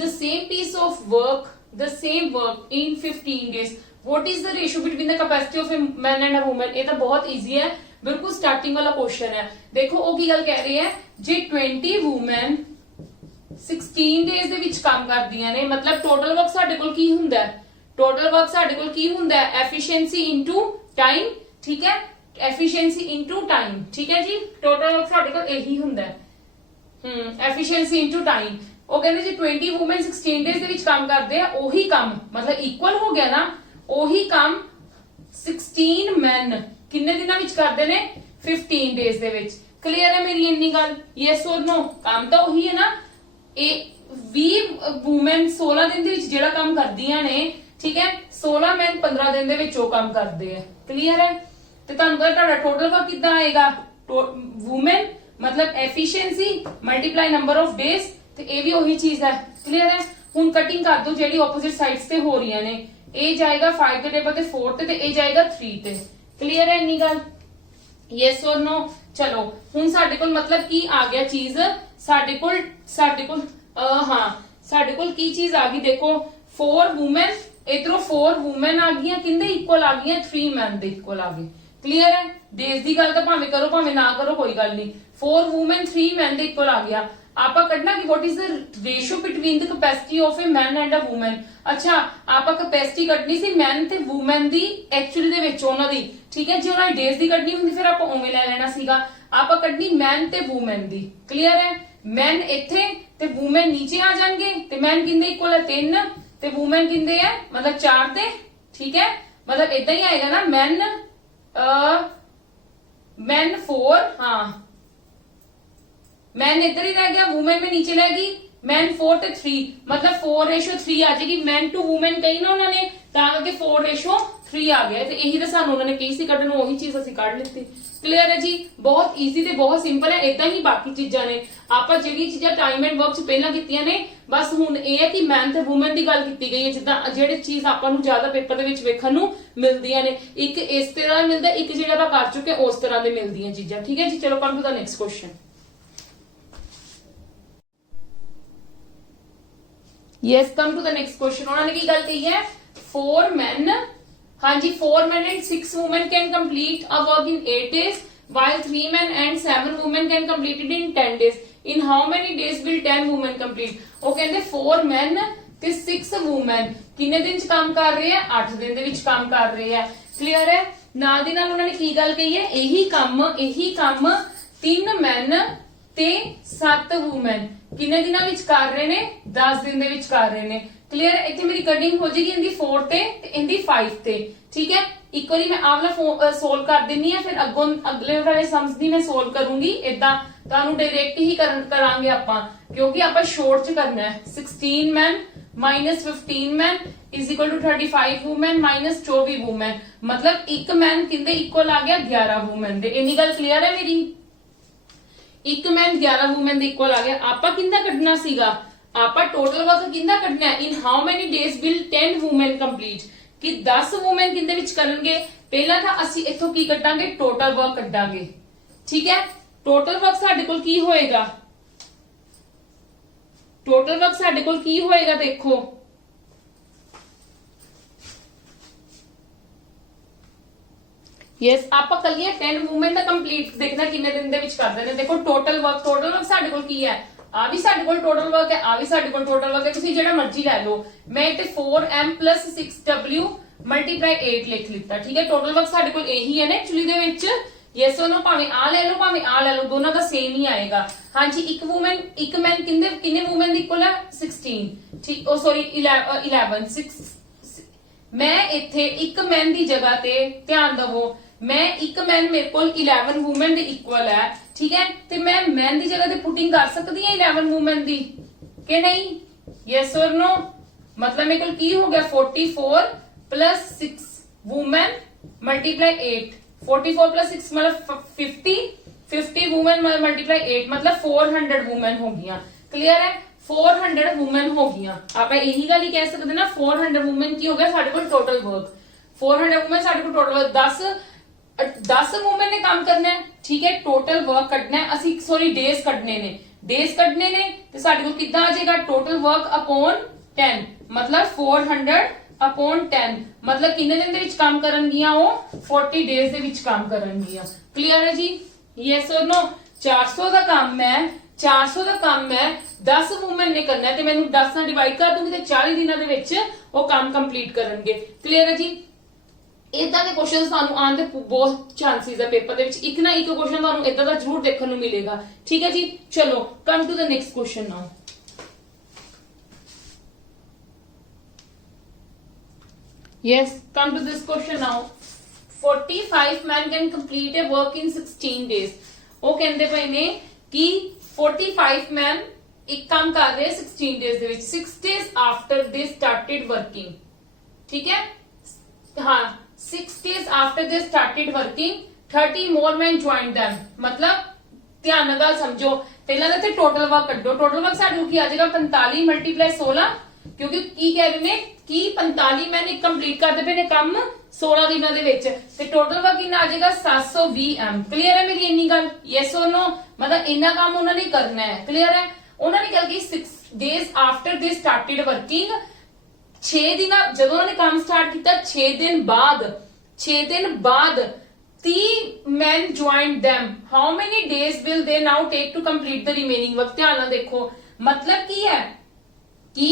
the same piece of work, the same work in 15 days। what is the ratio between the capacity of a man and a woman? ਇਹ ਤਾਂ ਬਹੁਤ easy ਹੈ, ਬਿਲਕੁਲ starting ਵਾਲਾ question ਹੈ। ਦੇਖੋ ਉਹ ਕੀ ਗੱਲ ਕਹਿ ਰਹੀ ਹੈ, ਜੇ 20 women 16 ਡੇਜ਼ ਦੇ ਵਿੱਚ ਕੰਮ ਕਰਦੀਆਂ ਨੇ मतलब ਟੋਟਲ ਵਰਕ ਸਾਡੇ ਕੋਲ ਕੀ ਹੁੰਦਾ ਹੈ, ਟੋਟਲ ਵਰਕ ਸਾਡੇ ਕੋਲ ਕੀ ਹੁੰਦਾ ਹੈ ਐਫੀਸ਼ੀਐਂਸੀ ਇਨਟੂ ਟਾਈਮ, ਠੀਕ ਹੈ। ਐਫੀਸ਼ੀਐਂਸੀ ਇਨਟੂ ਟਾਈਮ, ਠੀਕ ਹੈ ਜੀ। ਟੋਟਲ ਵਰਕ ਸਾਡੇ ਕੋਲ ਇਹੀ ਹੁੰਦਾ ਹੈ ਐਫੀਸ਼ੀਐਂਸੀ ਇਨਟੂ ਟਾਈਮ। ਉਹ ਕਹਿੰਦੇ ਜੀ 20 ਵੂਮਨ 16 ਡੇਜ਼ ਦੇ ਵਿੱਚ ਕੰਮ ਕਰਦੇ ਆ, ਉਹੀ ਕੰਮ मतलब ਇਕੁਅਲ ਹੋ ਗਿਆ ਨਾ, ਉਹੀ ਕੰਮ 16 ਮੈਨ ਕਿੰਨੇ ਦਿਨਾਂ ਵਿੱਚ ਕਰਦੇ ਨੇ 15 ਡੇਜ਼ ਦੇ ਵਿੱਚ। क्लियर है मेरी इन्नी गल? यस और नो? काम तो वही है ना, 20 वूमेन 16 दिन ਦੇ ਵਿੱਚ ਜਿਹੜਾ ਕੰਮ ਕਰਦੀਆਂ ਨੇ, ਠੀਕ ਹੈ, 16 ਮੈਨ 15 ਦਿਨ ਦੇ ਵਿੱਚ ਉਹ ਕੰਮ ਕਰਦੇ ਆ। ਕਲੀਅਰ ਹੈ? ਤੇ ਤੁਹਾਨੂੰ ਪਤਾ ਤੁਹਾਡਾ ਟੋਟਲ ਵਰਕ ਕਿੱਦਾਂ ਆਏਗਾ? ਵੂਮਨ मतलब efficiency multiply number of days, ਤੇ ਇਹ ਵੀ ਉਹੀ ਚੀਜ਼ ਹੈ। ਕਲੀਅਰ ਹੈ? ਹੁਣ ਕਟਿੰਗ ਕਰ ਦੋ ਜਿਹੜੀ ਆਪੋਜ਼ਿਟ ਸਾਈਡਸ ਤੇ ਹੋ ਰਹੀਆਂ ਨੇ, ਇਹ ਜਾਏਗਾ 5 ਦੇ ਟੇਬਲ ਤੇ 4 ਤੇ ਇਹ ਜਾਏਗਾ 3 ਤੇ। ਕਲੀਅਰ ਹੈ ਇੰਨੀ ਗੱਲ? ਯੈਸ ਔਰ नो? ਚਲੋ ਹੁਣ ਸਾਡੇ ਕੋਲ ਮਤਲਬ ਕੀ ਆ ਗਿਆ ਚੀਜ਼, ਸਾਡੇ ਕੋਲ ਹਾਂ ਸਾਡੇ ਕੋਲ ਕੀ ਚੀਜ਼ ਆ ਗਈ, ਦੇਖੋ 4 ਵੂਮਨ, ਇਧਰੋਂ 4 ਵੂਮਨ ਆ ਗਈਆਂ, ਕਿੰਦੇ ਇਕੁਅਲ ਆ ਗਈਆਂ? 3 ਮੈਨ ਦੇ ਇਕੁਅਲ ਆ ਗਏ। ਕਲੀਅਰ ਹੈ? डेज ਦੀ ਗੱਲ ਤਾਂ ਭਾਵੇਂ ਕਰੋ ਭਾਵੇਂ ਨਾ ਕਰੋ ਕੋਈ ਗੱਲ ਨਹੀਂ, 4 ਵੂਮਨ 3 ਮੈਨ ਦੇ ਇਕੁਅਲ ਆ ਗਿਆ। ਆਪਾਂ ਕੱਢਣਾ ਕਿ what is the ratio between the capacity of a man and a woman। ਅੱਛਾ ਆਪਾਂ ਕੈਪੈਸਿਟੀ ਕੱਢਣੀ ਸੀ ਮੈਨ ਤੇ ਵੂਮਨ ਦੀ ਐਕਚੁਅਲੀ ਦੇ ਵਿੱਚ ਉਹਨਾਂ ਦੀ, ਠੀਕ ਹੈ, ਜੇ ਉਹਨਾਂ ਦੀ ਡੇਜ਼ ਦੀ ਕੱਢਣੀ ਹੁੰਦੀ ਫਿਰ ਆਪਾਂ ਉਵੇਂ ਲੈ ਲੈਣਾ ਸੀਗਾ। ਆਪਾਂ ਕੱਢਣੀ ਮੈਨ ਤੇ ਵੂਮਨ ਦੀ। ਕਲੀਅਰ ਹੈ? ਮੈਨ ਇੱਥੇ ਤੇ ਵੂਮਨ ਨੀਚੇ ਆ ਜਾਣਗੇ, ਤੇ ਮੈਨ ਕਿੰਦੇ ਇਕੁਅਲ ਹੈ? 3 ਤੇ ਵੂਮਨ ਕਿੰਦੇ ਹੈ ਮਤਲਬ 4 ਤੇ, ਠੀਕ ਹੈ, ਮਤਲਬ ਇਦਾਂ ਹੀ ਆਏਗਾ ਨਾ, मैन 4, हाँ मैन इधर ही रह गया, वुमेन में नीचे रहेगी, मैन 4 ਤੇ 3 मतलब 4:3 आ जाएगी। मैन टू वुमेन कही ना उन्होंने, ਤਾਂ ਕਰਕੇ 4:3 ਆ ਗਿਆ, ਤੇ ਇਹੀ ਤਾਂ ਸਾਨੂੰ ਉਹਨਾਂ ਨੇ ਕਹੀ ਸੀ ਕੱਢਣ, ਉਹੀ ਚੀਜ਼ ਅਸੀਂ ਕੱਢ ਲਿੱਤੀ। ਕਲੀਅਰ ਹੈ ਜੀ? ਬਹੁਤ ਈਜ਼ੀ ਤੇ ਬਹੁਤ ਸਿੰਪਲ ਹੈ। ਇਦਾਂ ਹੀ ਬਾਕੀ ਚੀਜ਼ਾਂ ਨੇ, ਆਪਾਂ ਜਿਹੜੀਆਂ ਚੀਜ਼ਾਂ ਟਾਈਮ ਐਂਡ ਵਰਕ ਚ ਪਹਿਲਾਂ ਕੀਤੀਆਂ ਨੇ, ਬਸ ਹੁਣ ਇਹ ਹੈ ਕਿ ਮੈਨ ਤੇ ਵੂਮਨ ਦੀ ਗੱਲ ਕੀਤੀ ਗਈ ਹੈ, ਜਿੱਦਾਂ ਜਿਹੜੇ ਚੀਜ਼ ਆਪਾਂ ਨੂੰ ਜ਼ਿਆਦਾ ਪੇਪਰ ਦੇ ਵਿੱਚ ਵੇਖਣ ਨੂੰ ਮਿਲਦੀਆਂ ਨੇ, ਇੱਕ ਇਸ ਤਰ੍ਹਾਂ ਮਿਲਦਾ, ਇੱਕ ਜਿਹੜਾ ਆਪਾਂ ਕਰ ਚੁੱਕੇ ਉਸ ਤਰ੍ਹਾਂ ਦੇ ਮਿਲਦੀਆਂ ਚੀਜ਼ਾਂ। ਠੀਕ ਹੈ ਜੀ? ਚਲੋ come to the next question. Yes come to the next question. उन्होंने की गल कही है 4 men, हाँ जी 4 men and 6 women can complete a work in 8 days while 3 men and 7 women can complete it in 10 days। in how many days will 10 women complete? ਉਹ ਕਹਿੰਦੇ 4 men ਤੇ 6 women ਕਿੰਨੇ ਦਿਨ ਚ ਕੰਮ ਕਰ ਰਹੇ ਆ? 8 ਦਿਨ ਦੇ ਵਿੱਚ ਕੰਮ ਕਰ ਰਹੇ ਆ। ਕਲੀਅਰ ਹੈ? ਨਾਲ ਦੀ ਨਾਲ ਉਹਨਾਂ ਨੇ ਕੀ ਗੱਲ ਕਹੀ ਹੈ, ਇਹੀ ਕੰਮ 3 men ਤੇ 7 ਵੂਮਨ ਕਿੰਨੇ ਦਿਨਾਂ ਵਿੱਚ ਕਰ ਰਹੇ ਨੇ? 10 ਦਿਨ ਦੇ ਵਿੱਚ ਕਰ ਰਹੇ ਨੇ। ਕਲੀਅਰ? ਇੱਥੇ ਮੇਰੀ ਕਟਿੰਗ ਹੋ ਜਾਏਗੀ ਇਹਦੀ 4 ਤੇ ਇਹਦੀ 5 ਤੇ। ਠੀਕ ਹੈ, ਇੱਕ ਵਾਰੀ ਮੈਂ ਆਵਲਾ ਸੋਲਵ ਕਰ ਦਿੰਨੀ ਆ, ਫਿਰ ਅੱਗੋਂ ਅਗਲੇ ਵਾਲੇ ਸਮਸ ਦੀ ਮੈਂ ਸੋਲਵ ਕਰੂੰਗੀ। ਇਦਾਂ ਤੁਹਾਨੂੰ ਡਾਇਰੈਕਟ ਹੀ ਕਰਾਂਗੇ ਆਪਾਂ, ਕਿਉਂਕਿ ਆਪਾਂ ਸ਼ੋਰਟ ਚ ਕਰਨਾ ਹੈ। 16 men minus 15 men is equal to 35 women minus 24 women, मतलब ਇੱਕ मैन किंदे इक्वल आ गया 11 women ਦੇ। ਇੰਨੀ ਗੱਲ ਕਲੀਅਰ ਹੈ ਮੇਰੀ? ਇੱਕ मैन 11 women ਦੇ ਇਕੁਅਲ ਆ ਗਿਆ। ਆਪਾਂ ਕਿੰਦਾ ਕੱਢਣਾ ਸੀਗਾ? ਆਪਾਂ ਟੋਟਲ ਵਰਕ ਕਿੰਦਾ ਕੱਢਣਾ ਹੈ? In how many days will 10 women complete, ਕਿ 10 women ਕਿੰਦੇ ਵਿੱਚ ਕਰਨਗੇ? ਪਹਿਲਾਂ ਤਾਂ ਅਸੀਂ ਇੱਥੋਂ ਕੀ ਕੱਢਾਂਗੇ? Total work ਕੱਢਾਂਗੇ। ਠੀਕ ਹੈ, ਟੋਟਲ ਵਰਕ ਸਾਡੇ ਕੋਲ ਕੀ ਹੋਏਗਾ? ਟੋਟਲ ਵਰਕ ਸਾਡੇ ਕੋਲ ਕੀ ਹੋਏਗਾ? ਦੇਖੋ यस आप कलिए 10 वूमेन ਦਾ ਕੰਪਲੀਟ ਦੇਖਣਾ ਕਿੰਨੇ ਦਿਨ ਦੇ ਵਿੱਚ ਕਰਦੇ ਨੇ। ਦੇਖੋ ਟੋਟਲ ਵਰਕ ਸਾਡੇ ਕੋਲ ਕੀ ਹੈ? ਆ ਵੀ ਸਾਡੇ ਕੋਲ ਟੋਟਲ ਵਰਕ ਹੈ, ਆ ਵੀ ਸਾਡੇ ਕੋਲ ਟੋਟਲ ਵਰਕ ਹੈ, ਤੁਸੀਂ ਜਿਹੜਾ ਮਰਜ਼ੀ ਲੈ ਲਓ। ਮੈਂ ਇੱਥੇ 4m + 6w × 8 ਲਿਖ ਲਿੱਤਾ। ਠੀਕ ਹੈ, ਟੋਟਲ ਵਰਕ ਸਾਡੇ ਕੋਲ ਇਹੀ ਹੈ ਨਾ ਐਕਚੁਅਲੀ ਦੇ ਵਿੱਚ। ਯੈਸ ਉਹਨੂੰ ਭਾਵੇਂ ਆ ਲੈ ਲਓ ਭਾਵੇਂ ਆ ਲੈ ਲਓ, ਦੋਨਾਂ ਦਾ ਸੇਮ ਹੀ ਆਏਗਾ। ਹਾਂਜੀ ਇੱਕ ਮੈਨ ਕਿੰਨੇ ਵੂਮਨ ਦੀ ਇਕੁਅਲ ਹੈ? 16। ਠੀਕ, ਉਹ ਸੌਰੀ 11 6। ਮੈਂ ਇੱਥੇ ਇੱਕ ਮੈਨ ਦੀ ਜਗ੍ਹਾ ਤੇ ਧਿਆਨ ਦਵੋ, मैं एक मैन मेरे को 11 वूमेन ਦੇ ਇਕੁਅਲ ਹੈ। ਠੀਕ ਹੈ, ਤੇ ਮੈਂ ਮੈਨ ਦੀ ਜਗ੍ਹਾ ਤੇ ਪੁਟਿੰਗ ਕਰ ਸਕਦੀ ਹਾਂ 11 ਵੂਮਨ ਦੀ ਕਿ ਨਹੀਂ? Yes or no? मतलब मेरे को ਕੀ ਹੋ ਗਿਆ 44 + 6 वूमेन × 8, 44 + 6 मतलब 50 वूमेन × 8 मतलब 400 वूमेन हो गया। क्लियर है? 400 वूमेन हो गया। आप यही गल ही कह सकते ना 400 वूमेन की हो गया साडे कोल टोटल वर्क। 400 वूमेन साडे कोल टोटल वर्क 10 वूमेन ने काम करना है। ठीक है, टोटल वर्क कटना है ਅਸੀਂ सॉरी डेज ਕੱਢਨੇ ਨੇ। डेज ਕੱਢਨੇ ਨੇ ਤੇ ਸਾਡੇ ਕੋਲ ਕਿੱਦਾਂ ਆ ਜਾਏਗਾ? ਟੋਟਲ ਵਰਕ ਅਪਨ 10 मतलब 400 ਅਪਨ 10 मतलब ਕਿੰਨੇ ਦਿਨ ਦੇ ਵਿੱਚ ਕੰਮ ਕਰਨਗੀਆਂ? ਉਹ 40 ਡੇਜ਼ ਦੇ ਵਿੱਚ ਕੰਮ ਕਰਨਗੀਆਂ। ਕਲੀਅਰ ਹੈ ਜੀ? Yes or no? 400 ਦਾ ਕੰਮ ਹੈ, 400 ਦਾ ਕੰਮ ਹੈ, 10 ਵੂਮਨ ਨੇ ਕਰਨਾ ਤੇ ਮੈਨੂੰ 10 ਨਾਲ ਡਿਵਾਈਡ ਕਰ ਦੂੰਗੀ ਤੇ 40 ਦਿਨਾਂ ਦੇ ਵਿੱਚ ਉਹ ਕੰਮ ਕੰਪਲੀਟ ਕਰਨਗੇ। ਕਲੀਅਰ ਹੈ ਜੀ? ਇਦਾਂ ਦੇ ਕੁਐਸਚਨਸ ਤੁਹਾਨੂੰ ਆਉਣ ਦੇ ਬਹੁਤ ਚਾਂਸਸ ਹੈ ਪੇਪਰ ਦੇ ਵਿੱਚ। ਇੱਕ ਨਾ ਇੱਕ ਕੁਐਸਚਨ ਤੁਹਾਨੂੰ ਇਦਾਂ ਦਾ ਜ਼ਰੂਰ ਦੇਖਣ ਨੂੰ ਮਿਲੇਗਾ। ਠੀਕ ਹੈ ਜੀ, ਚਲੋ come to the next question now. yes come to this question now। 45 men can complete a work in 16 days। ਉਹ ਕਹਿੰਦੇ ਪਏ ਨੇ ਕਿ 45 ਮੈਨ ਇੱਕ ਕੰਮ ਕਰ ਰਹੇ 16 ਡੇਜ਼ ਦੇ ਵਿੱਚ 6 ਡੇਜ਼ ਆਫਟਰ ਦੇ ਸਟਾਰਟਡ ਵਰਕਿੰਗ। ਠੀਕ ਹੈ, ਹਾਂ 6 ਡੇਜ਼ ਆਫਟਰ ਦੇ started working 30 more men joined them। मतलब ध्यान ਨਾਲ ਗੱਲ ਸਮਝੋ, ਪਹਿਲਾਂ ਤਾਂ ਇੱਥੇ ਟੋਟਲ ਵਰਕ ਕੱਢੋ। ਟੋਟਲ ਵਰਕ ਸਾਡੇ ਕੋਲ ਕੀ ਆ ਜਾਏਗਾ 45 × 16, ਕਿਉਂਕਿ ਕੀ ਕਹਿ ਰਹੇ ਨੇ ਕਿ 45 ਮੈਨ ਕੰਪਲੀਟ ਕਰਦੇ ਪਏ ਨੇ ਕੰਮ 16 ਦਿਨਾਂ ਦੇ ਵਿੱਚ, ਤੇ ਟੋਟਲ ਵਰਕ ਕਿੰਨਾ ਆ ਜਾਏਗਾ 720 m। ਕਲੀਅਰ ਹੈ ਮੇਰੀ ਇੰਨੀ ਗੱਲ? Yes or no? मतलब ਇੰਨਾ ਕੰਮ ਉਹਨਾਂ ਨੇ ਕਰਨਾ ਹੈ। ਕਲੀਅਰ ਹੈ? ਉਹਨਾਂ ਨੇ ਗੱਲ ਕੀ 6 ਡੇਜ਼ ਆਫਟਰ ਦੇ ਸਟਾਰਟਡ ਵਰਕਿੰਗ, 6 ਦਿਨਾਂ ਜਦੋਂ ਉਹਨਾਂ ਨੇ ਕੰਮ ਸਟਾਰਟ ਕੀਤਾ 6 ਦਿਨ ਬਾਅਦ 30 men joined them। How many days will they now take to complete the remaining work? ਧਿਆਨ ਨਾਲ ਦੇਖੋ, ਮਤਲਬ ਕੀ ਹੈ ਕਿ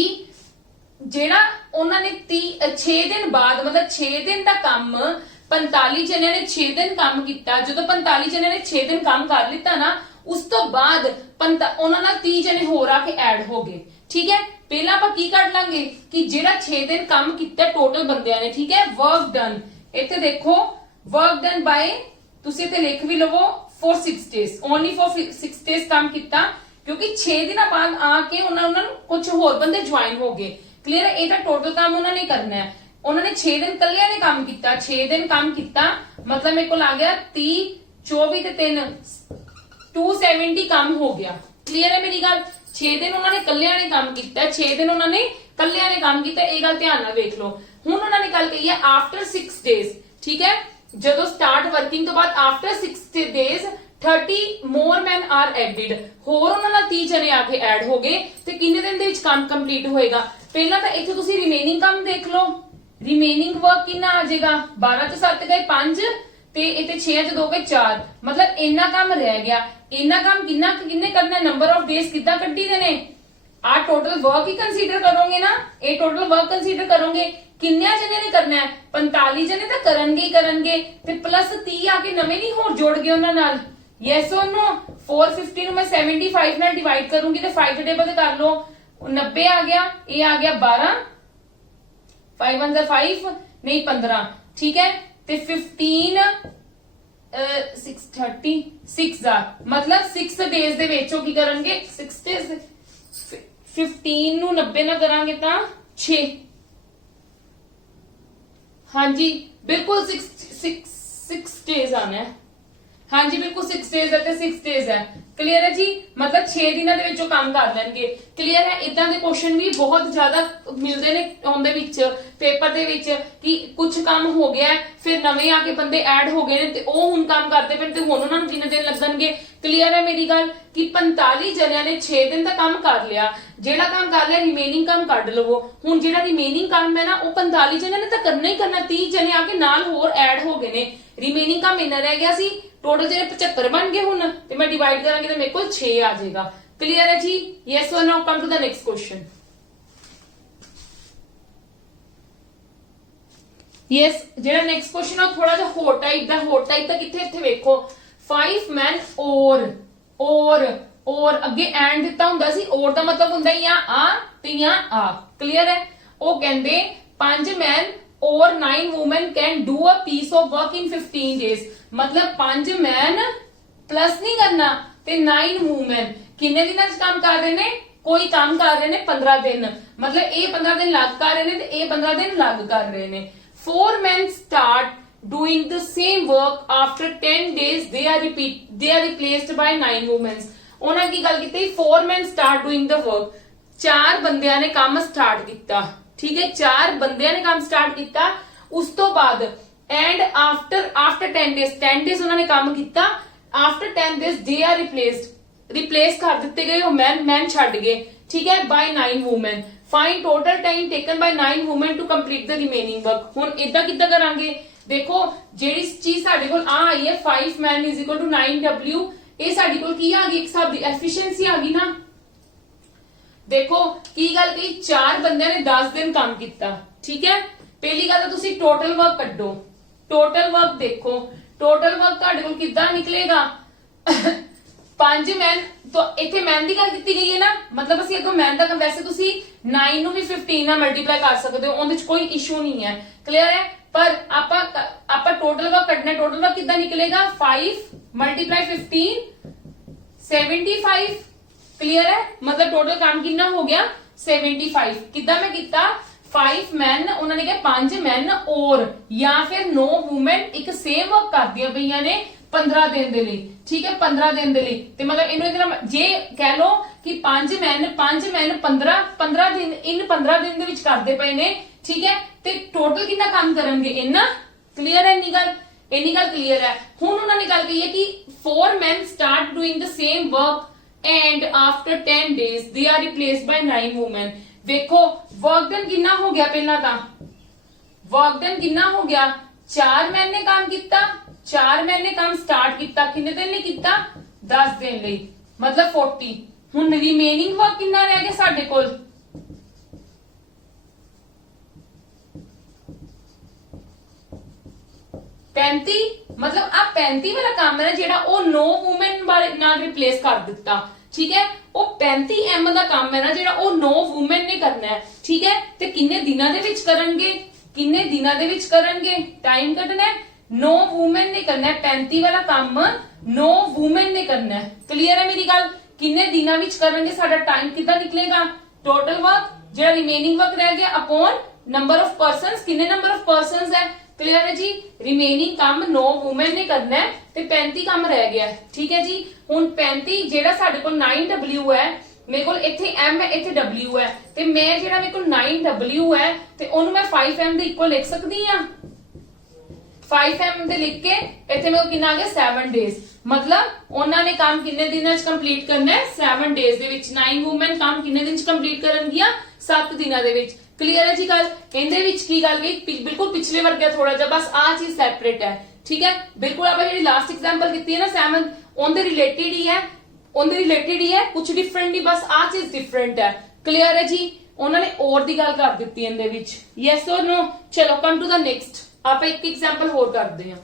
ਜਿਹੜਾ ਉਹਨਾਂ ਨੇ 6 ਦਿਨ ਬਾਅਦ, ਮਤਲਬ 6 ਦਿਨ ਦਾ ਕੰਮ 45 ਜਣਿਆਂ ਨੇ 6 ਦਿਨ ਕੰਮ ਕੀਤਾ। ਜਦੋਂ 45 ਜਣਿਆਂ ਨੇ 6 ਦਿਨ ਕੰਮ ਕਰ ਲਿੱਤਾ ਨਾ, ਉਸ ਤੋਂ ਬਾਅਦ ਉਹਨਾਂ ਨਾਲ 30 ਜਣੇ ਹੋਰ ਆ ਕੇ ਐਡ ਹੋ ਗਏ। ਠੀਕ ਹੈ, ਪਹਿਲਾਂ ਆਪਾਂ ਕੀ ਕੱਢ ਲਾਂਗੇ ਕਿ ਜਿਹੜਾ 6 ਦਿਨ ਕੰਮ ਕੀਤਾ ਟੋਟਲ ਬੰਦਿਆਂ ਨੇ। ਠੀਕ ਹੈ, ਵਰਕ ਡਨ, ਇੱਥੇ ਦੇਖੋ वर्क डन बाय, ਤੁਸੀਂ ਇੱਥੇ ਲਿਖ ਵੀ ਲਵੋ for 6 days, only for 6 days ਕੰਮ ਕੀਤਾ, ਕਿਉਂਕਿ 6 ਦਿਨਾਂ ਬਾਅਦ ਆ ਕੇ ਉਹਨਾਂ ਨੂੰ ਕੁਝ ਹੋਰ ਬੰਦੇ ਜੁਆਇਨ ਹੋ ਗਏ। ਕਲੀਅਰ ਹੈ? ਇਹ ਤਾਂ ਟੋਟਲ ਕੰਮ ਉਹਨਾਂ ਨੇ ਕਰਨਾ ਹੈ। ਉਹਨਾਂ ਨੇ 6 ਦਿਨ ਕੱਲਿਆਂ ਨੇ ਕੰਮ ਕੀਤਾ, 6 ਦਿਨ ਕੰਮ ਕੀਤਾ, ਮਤਲਬ ਮੇਰੇ ਕੋਲ ਆ ਗਿਆ 30 24 ਤੇ 3 270 ਕੰਮ ਹੋ ਗਿਆ। ਕਲੀਅਰ ਹੈ ਮੇਰੀ ਗੱਲ? 6 ਦਿਨ ਉਹਨਾਂ ਨੇ ਕੱਲਿਆਂ ਨੇ ਕੰਮ ਕੀਤਾ, 6 ਦਿਨ ਉਹਨਾਂ ਨੇ ਕੱਲਿਆਂ ਨੇ ਕੰਮ ਕੀਤਾ। ਇਹ ਗੱਲ ਧਿਆਨ ਨਾਲ ਵੇਖ ਲਓ। ਹੁਣ ਉਹਨਾਂ ਨੇ ਗੱਲ ਕਹੀ ਹੈ ਆਫਟਰ 6 days। ਠੀਕ ਹੈ, ਜਦੋਂ ਸਟਾਰਟ ਵਰਕਿੰਗ ਤੋਂ ਬਾਅਦ after 6 days 30 more men are added। ਹੋਰ ਉਹਨਾਂ ਨਾਲ 30 ਜਣੇ ਆ ਕੇ ਐਡ ਹੋ ਗਏ, ਤੇ ਕਿੰਨੇ ਦਿਨ ਦੇ ਵਿੱਚ ਕੰਮ ਕੰਪਲੀਟ ਹੋਏਗਾ? ਪਹਿਲਾਂ ਤਾਂ ਇੱਥੇ ਤੁਸੀਂ ਰਿਮੇਨਿੰਗ ਕੰਮ ਦੇਖ ਲਓ। ਰਿਮੇਨਿੰਗ ਵਰਕ ਕਿੰਨਾ ਆ ਜਾਏਗਾ? 12 ਤੋਂ 7 ਗਏ 5, ਤੇ ਇੱਥੇ 6 ਚ 2 ਗਏ 4, ਮਤਲਬ ਇੰਨਾ ਕੰਮ ਰਹਿ ਗਿਆ। ਇੰਨਾ ਕੰਮ ਕਿੰਨੇ ਕਰਨਾ? ਨੰਬਰ ਆਫ ਡੇਜ਼ ਕਿੱਦਾਂ ਕੱਢੀ ਦੇ ਨੇ? ਆ ਟੋਟਲ ਵਰਕ ਹੀ ਕੰਸੀਡਰ ਕਰੋਗੇ ਨਾ, ਇਹ ਟੋਟਲ ਵਰਕ ਕੰਸੀਡਰ ਕਰੋਗੇ। ਕਿੰਨਿਆਂ ਜਣੇ ਨੇ ਕਰਨਾ ਹੈ? 45 ਜਣੇ ਤਾਂ ਕਰਨਗੇ ਤੇ ਪਲੱਸ 30 ਆ ਕੇ ਨਵੇਂ ਨਹੀਂ ਹੋਰ ਜੋੜ ਗਏ ਉਹਨਾਂ ਨਾਲ। ਯੈਸ অর ਨੋ? 450 ਨੂੰ ਮੈਂ 75 ਨਾਲ ਡਿਵਾਈਡ ਕਰੂੰਗੀ ਤੇ 5 ਟੇਬਲ ਤੇ ਕਰ ਲਓ, 90 ਆ ਗਿਆ, ਇਹ ਆ ਗਿਆ 12, 5 1 5 ਨਹੀਂ 15। ਠੀਕ ਹੈ, ਤੇ 15 630 6 ਦਾ ਮਤਲਬ 6 ਡੇਜ਼ ਦੇ ਵਿੱਚ ਉਹ ਕੀ ਕਰਨਗੇ? 6 ਡੇਜ਼ 15 ਨੂੰ 90 ਨਾਲ ਕਰਾਂਗੇ ਤਾਂ 6। ਹਾਂਜੀ ਬਿਲकुल 6 डेज आना है। ਹਾਂਜੀ ਬਿਲकुल 6 डेज है 6 डेज है। ਕਲੀਅਰ ਹੈ ਜੀ? ਮਤਲਬ 6 ਦਿਨਾਂ ਦੇ ਵਿੱਚ ਉਹ ਕੰਮ ਕਰ ਲੈਣਗੇ। ਕਲੀਅਰ ਹੈ? ਇਦਾਂ ਦੇ ਕੁਐਸਚਨ ਵੀ ਬਹੁਤ ਜ਼ਿਆਦਾ ਮਿਲਦੇ ਨੇ ਉਹਦੇ ਵਿੱਚ, ਪੇਪਰ ਦੇ ਵਿੱਚ, ਕਿ ਕੁਝ ਕੰਮ ਹੋ ਗਿਆ ਫਿਰ ਨਵੇਂ ਆ ਕੇ ਬੰਦੇ ਐਡ ਹੋ ਗਏ ਨੇ ਤੇ ਉਹ ਹੁਣ ਕੰਮ ਕਰਦੇ ਪਏ ਤੇ ਹੁਣ ਉਹਨਾਂ ਨੂੰ ਕਿੰਨੇ ਦਿਨ ਲੱਗਣਗੇ। ਕਲੀਅਰ ਹੈ ਮੇਰੀ ਗੱਲ? ਕਿ 45 ਜਣਿਆਂ ਨੇ 6 ਦਿਨ ਦਾ ਕੰਮ ਕਰ ਲਿਆ, ਜਿਹੜਾ ਕੰਮ ਕਰ ਲਿਆ ਰਿਮੇਨਿੰਗ ਕੰਮ ਕੱਢ ਲਵੋ। ਹੁਣ ਜਿਹੜਾ ਰਿਮੇਨਿੰਗ ਕੰਮ ਹੈ ਨਾ ਉਹ 45 ਜਣਿਆਂ ਨੇ ਤਾਂ ਕਰਨਾ ਹੀ ਕਰਨਾ, 30 ਜਣੇ ਆ ਕੇ ਨਾਲ ਹੋਰ ਐਡ ਹੋ ਗਏ ਨੇ। ਰਿਮੇਨਿੰਗ ਕੰਮ ਇੰਨਾ ਰਹਿ ਗਿਆ ਸੀ, ਟੋਟਲ ਜਿਹੜੇ 75 ਬਣ ਗਏ ਹੁਣ, ਤੇ ਮੈਂ ਡਿਵਾਈਡ ਕਰਾਂਗੀ ਤਾਂ ਮੇਰੇ ਕੋਲ 6 ਆ ਜਾਏਗਾ। ਕਲੀਅਰ ਹੈ ਜੀ? Yes or no? Come to the next question. Yes, ਜਿਹੜਾ ਨੈਕਸਟ ਕੁਐਸਚਨ ਆ ਥੋੜਾ ਜਿਹਾ ਹੋਰ ਟਾਈਪ ਦਾ ਕਿੱਥੇ? ਇੱਥੇ ਵੇਖੋ 5 men ਔਰ ਅੱਗੇ ਐਂਡ ਦਿੱਤਾ ਹੁੰਦਾ ਸੀ। ਔਰ ਦਾ ਮਤਲਬ ਹੁੰਦਾ ਆ ਤੇ ਆ। ਕਲੀਅਰ ਹੈ? ਉਹ ਕਹਿੰਦੇ 5 men or 9 women can do a piece of work in 15 days। मतलब 5 men प्लस नहीं करना ते 9 women किन्ने दिनां च काम कर रहे ने? कोई काम कर रहे ने 15 दिन, मतलब ये 15 दिन लग कर रहे ने ते ये 15 दिन लग कर रहे ने। 4 men start doing the same work after 10 days they are replaced by 9 women। ਉਹਨਾਂ ਕੀ ਗੱਲ ਕੀਤੀ? 4 men start doing the work। 4 ਬੰਦਿਆਂ ਨੇ ਕੰਮ ਸਟਾਰਟ ਕੀਤਾ। ठीक है, 4 ਬੰਦਿਆਂ ਨੇ ਕੰਮ ਸਟਾਰਟ ਕੀਤਾ। ਉਸ ਤੋਂ ਬਾਅਦ ਐਂਡ ਆਫਟਰ 10 days ਉਹਨਾਂ ਨੇ ਕੰਮ ਕੀਤਾ। After 10 days they are replaced ਕਰ ਦਿੱਤੇ ਗਏ ਉਹ men ਛੱਡ ਗਏ। ਠੀਕ ਹੈ, by 9 women। find total time taken by 9 women to complete the remaining work। ਹੁਣ ਇਦਾਂ ਕਿੱਦਾਂ ਕਰਾਂਗੇ? ਦੇਖੋ ਜਿਹੜੀ ਚੀਜ਼ ਸਾਡੇ ਕੋਲ ਆ ਆਈ ਹੈ 5 men is equal to 9w, ਇਹ ਸਾਡੀ ਕੋਲ ਕੀ ਆ ਗਈ? ਇੱਕ ਹਿਸਾਬ ਦੀ ਐਫੀਸ਼ੀਐਂਸੀ ਆ ਗਈ ਨਾ। देखो की गल कही 4 ਬੰਦਿਆਂ ਨੇ 10 दिन काम किया। ठीक है, पहली गल तो तुसी टोटल वर्क कड्डो। टोटल वर्क देखो, टोटल वर्क ਤੁਹਾਡੇ ਕੋਲ ਕਿੱਦਾਂ ਨਿਕਲੇਗਾ? 5 मैन तो ਇੱਥੇ मैन ਦੀ ਗੱਲ ਕੀਤੀ ਗਈ ਹੈ ਨਾ, मतलब ਅਸੀਂ ਅੱਗੋਂ मैन ਦਾ ਵੈਸੇ ਤੁਸੀਂ 9 ਨੂੰ ਵੀ 15 ਨਾਲ ਮਲਟੀਪਲਾਈ ਕਰ ਸਕਦੇ ਹੋ, ਉਹਦੇ ਚ ਕੋਈ ਇਸ਼ੂ ਨਹੀਂ ਹੈ। ਕਲੀਅਰ ਹੈ? ਪਰ ਆਪਾਂ ਟੋਟਲ वर्क ਕੱਢਣਾ। टोटल वर्क ਕਿੱਦਾਂ ਨਿਕਲੇਗਾ? 5 × 15 75 क्लियर है, मतलब टोटल काम कितना हो गया 75। किदा मैं किया 5 मैन, उन्होंने कहा 5 मैन और या फिर 9 वूमेन एक सेम वर्क कर दिया पईयां ने 15 दिन दे लई, ठीक है 15 दिन दे लई। ते मतलब इन्होंने जे कह लो कि 5 मैन 15 दिन इन 15 दिन दे विच करदे पए ने, ठीक है। ते टोटल कितना काम करनगे इन्ना, क्लियर है इन्नी गल क्लियर है। हुण उन्होंने गल कही है कि 4 men start doing the same work and after 10 days they are replaced by 9 women। देखो वर्क डन कितना हो गया, पहला था वर्क डन कितना हो गया 4 मैन ने काम किया, 4 मैन ने काम स्टार्ट किया, कितने दिन ने किया 10 दिन ਲਈ, मतलब 40। हुण रिमेनिंग वर्क कितना रह गया साडे कोल 35, मतलब आ 35 वाला काम है जेड़ा ओ 9 वूमेन नाल रिप्लेस कर दिता, ठीक है। ओ 35 एम का काम है ना जेड़ा ओ 9 वूमेन ने करना है, ठीक है। ते किन्ने दिनां दे विच करनगे, किन्ने दिनां दे विच करनगे, टाइम कटना है 9 वूमेन ने करना है, 35 वाला काम 9 वूमेन ने करना है, क्लियर है मेरी गल। किन्ने दिनां विच करनगे, साडा टाइम कितना निकलेगा, टोटल वर्क जेड़ा रिमेनिंग वर्क रह गया अपॉन नंबर ऑफ पर्सनस, किन्ने नंबर ऑफ पर्सनस है, क्लियर है जी। रिमेनिंग काम 9 वूमेन ने करना है ते 35 काम रह गया, ठीक है जी। हुण 35 जेड़ा साडे कोल 9W है, मेरे कोल इत्थे M है इत्थे W है, ते मैं जेड़ा मेरे कोल 9W है ते ओनू मैं 5M दे इक्वल लिख सकदी हां। 5M दे लिख के इत्थे मेरे को कितना आ गया 7 डेज, मतलब उन्हां ने काम किन्ने दिनां च कंप्लीट करना है 7 डेज दे विच। 9 वूमेन काम किन्ने दिन च कंप्लीट करनगियां 7 दिनां दे विच, क्लियर है जी गल। इहदे विच की गल गई बिल्कुल पिछले वर्ग है थोड़ा जा, बस आ चीज सैपरेट है, ठीक है। बिल्कुल आप जेडी लास्ट एग्जांपल कीती है ना 7 ओंदे रिलेटेड ही है, ओंदे रिलेटेड ही है, कुछ डिफरेंट नहीं, बस आ चीज डिफरेंट है, क्लियर है जी। उन्होंने और दी गल कर दी इहदे विच, यस और नो। चलो कम टू द नेक्स्ट, आप एक एग्जांपल होर करते हैं।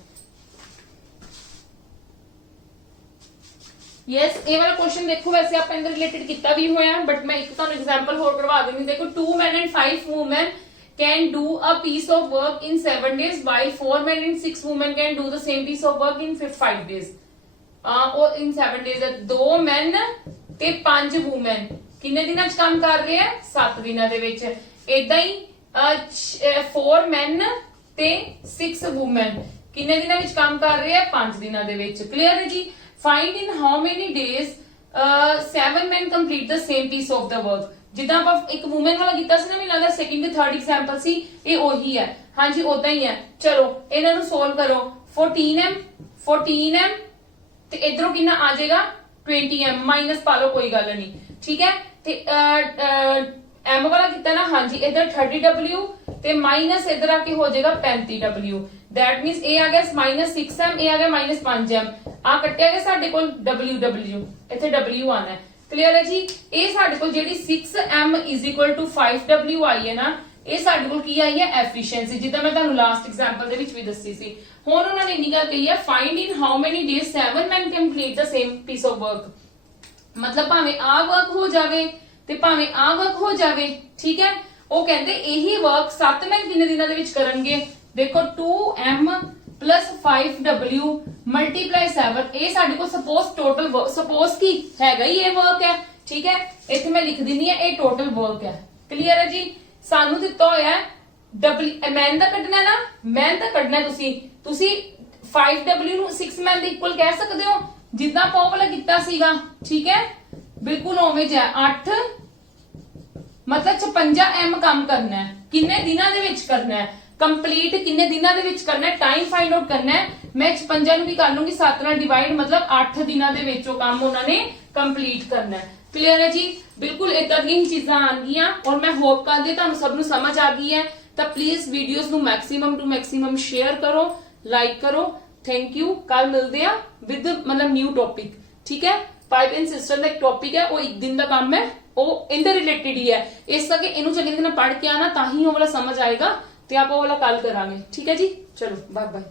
यस ये वाला क्वेश्चन देखो, वैसे आप इनके रिलेटेड कितना भी होया, बट मैं एक तो एग्जांपल होर करवा देनी। देखो 2 men and 5 women can do a piece of work in 7 days while 4 men and 6 women can do the same piece of work in 5 days और in 7 days है। 2 men ਤੇ 5 women किन्ने दिनां च काम कर रहे हैं 7 दिनां दे विच। इदां ही 4 men ਤੇ 6 women किन्ने दिनां विच काम कर रहे हैं 5 दिनां दे विच, क्लियर है जी। Find in how many days 7 men complete the same piece of the work। जिद्दां आप एक वूमेन वाला कीता सी ना, मैनूं लगदा सेकंड ते थर्ड एग्जांपल सी, ये ओही है। हाँ जी उदां ही है। चलो इन्हां नूं सोल्व करो। 14M ते इधरों कितना आ जाएगा 20M, माइनस पा लो कोई गल नहीं, ठीक है। ते M वाला कितना ना, हाँ जी इधर 30W ते माइनस इधर आके हो जाएगा 35W। दैट मीन्स ए आ गया माइनस 6M, ए आ गया माइनस 5M, आ कट्टिया गया साडे कोल W, इत्थे W आना है, क्लियर है जी। ए साडे कोल जेडी 6M is equal to 5W आई है ना, ਇਹ ਸਾਡੇ ਕੋਲ ਕੀ ਆਈ ਹੈ ਐਫੀਸ਼ੀਐਂਸੀ, ਜਿੱਦਾਂ ਮੈਂ ਤੁਹਾਨੂੰ ਲਾਸਟ ਐਗਜ਼ਾਮਪਲ ਦੇ ਵਿੱਚ ਵੀ ਦੱਸੀ ਸੀ। ਹੁਣ ਉਹਨਾਂ ਨੇ ਇੰਨੀ ਗੱਲ ਕਹੀ ਹੈ find in how many days 7 men complete the same piece of work, ਮਤਲਬ ਭਾਵੇਂ ਆ ਵਰਕ ਹੋ ਜਾਵੇ ਤੇ ਭਾਵੇਂ ਆ ਵਰਕ ਹੋ ਜਾਵੇ, ਠੀਕ ਹੈ। ਉਹ ਕਹਿੰਦੇ ਇਹੀ ਵਰਕ 7 men ਕਿੰਨੇ ਦਿਨਾਂ ਦੇ ਵਿੱਚ ਕਰਨਗੇ। ਦੇਖੋ 2M plus 5W multiply 7, ਇਹ ਸਾਡੇ ਕੋਲ ਸਪੋਜ਼ ਟੋਟਲ ਵਰਕ, ਸਪੋਜ਼ ਕੀ ਹੈਗਾ ਹੀ ਇਹ ਵਰਕ ਹੈ, ਠੀਕ ਹੈ। ਇੱਥੇ ਮੈਂ ਲਿਖ ਦਿੰਨੀ ਹੈ ਇਹ ਟੋਟਲ ਵਰਕ ਹੈ, क्लियर है जी। सानू दिता होया मैन दा कढना ना, मैन दा कढना तुसी 5W ਨੂੰ 6 मैन ਦੇ ਇਕੁਅਲ ਕਹਿ ਸਕਦੇ ਹੋ, ਜਿੱਦਾਂ ਆਪਾਂ ਵਾਲਾ ਕੀਤਾ ਸੀਗਾ, ਠੀਕ ਹੈ। ਬਿਲਕੁਲ ਉਵੇਂ ਜਿਹਾ 8 मतलब 56M ਕੰਮ ਕਰਨਾ ਹੈ। ਕਿੰਨੇ ਦਿਨਾਂ ਦੇ ਵਿੱਚ ਕਰਨਾ ਹੈ ਕੰਪਲੀਟ, ਕਿੰਨੇ ਦਿਨਾਂ ਦੇ ਵਿੱਚ ਕਰਨਾ ਹੈ, ਟਾਈਮ ਫਾਈਂਡ ਆਊਟ ਕਰਨਾ ਹੈ। ਮੈਂ 56 ਨੂੰ ਕੀ ਕਰ ਲੂੰਗੀ 7 ਨਾਲ ਡਿਵਾਈਡ, मतलब 8 ਦਿਨਾਂ ਦੇ ਵਿੱਚ ਉਹ ਕੰਮ ਉਹਨਾਂ ਨੇ ਕੰਪਲੀਟ ਕਰਨਾ ਹੈ, क्लियर है जी। बिल्कुल इदां दी ही चीजां आणगियां और मैं होप करदी तुहानू सब नू समझ आ गई है। तो प्लीज वीडियोस नू मैक्सिमम टू मैक्सिमम शेयर करो, लाइक करो। Thank you. कल मिलदे आ विद मतलब न्यू टॉपिक, ठीक है। पाइप एंड सिस्टम का एक टॉपिक है, वो एक दिन का काम है, वो इनदे रिलेटेड ही है, इस करके इनू चंगी तरह पढ़ के आना, तां ही वो वाला समझ आएगा, ते आप वो वाला कल करांगे, ठीक है जी। चलो बाय बाय।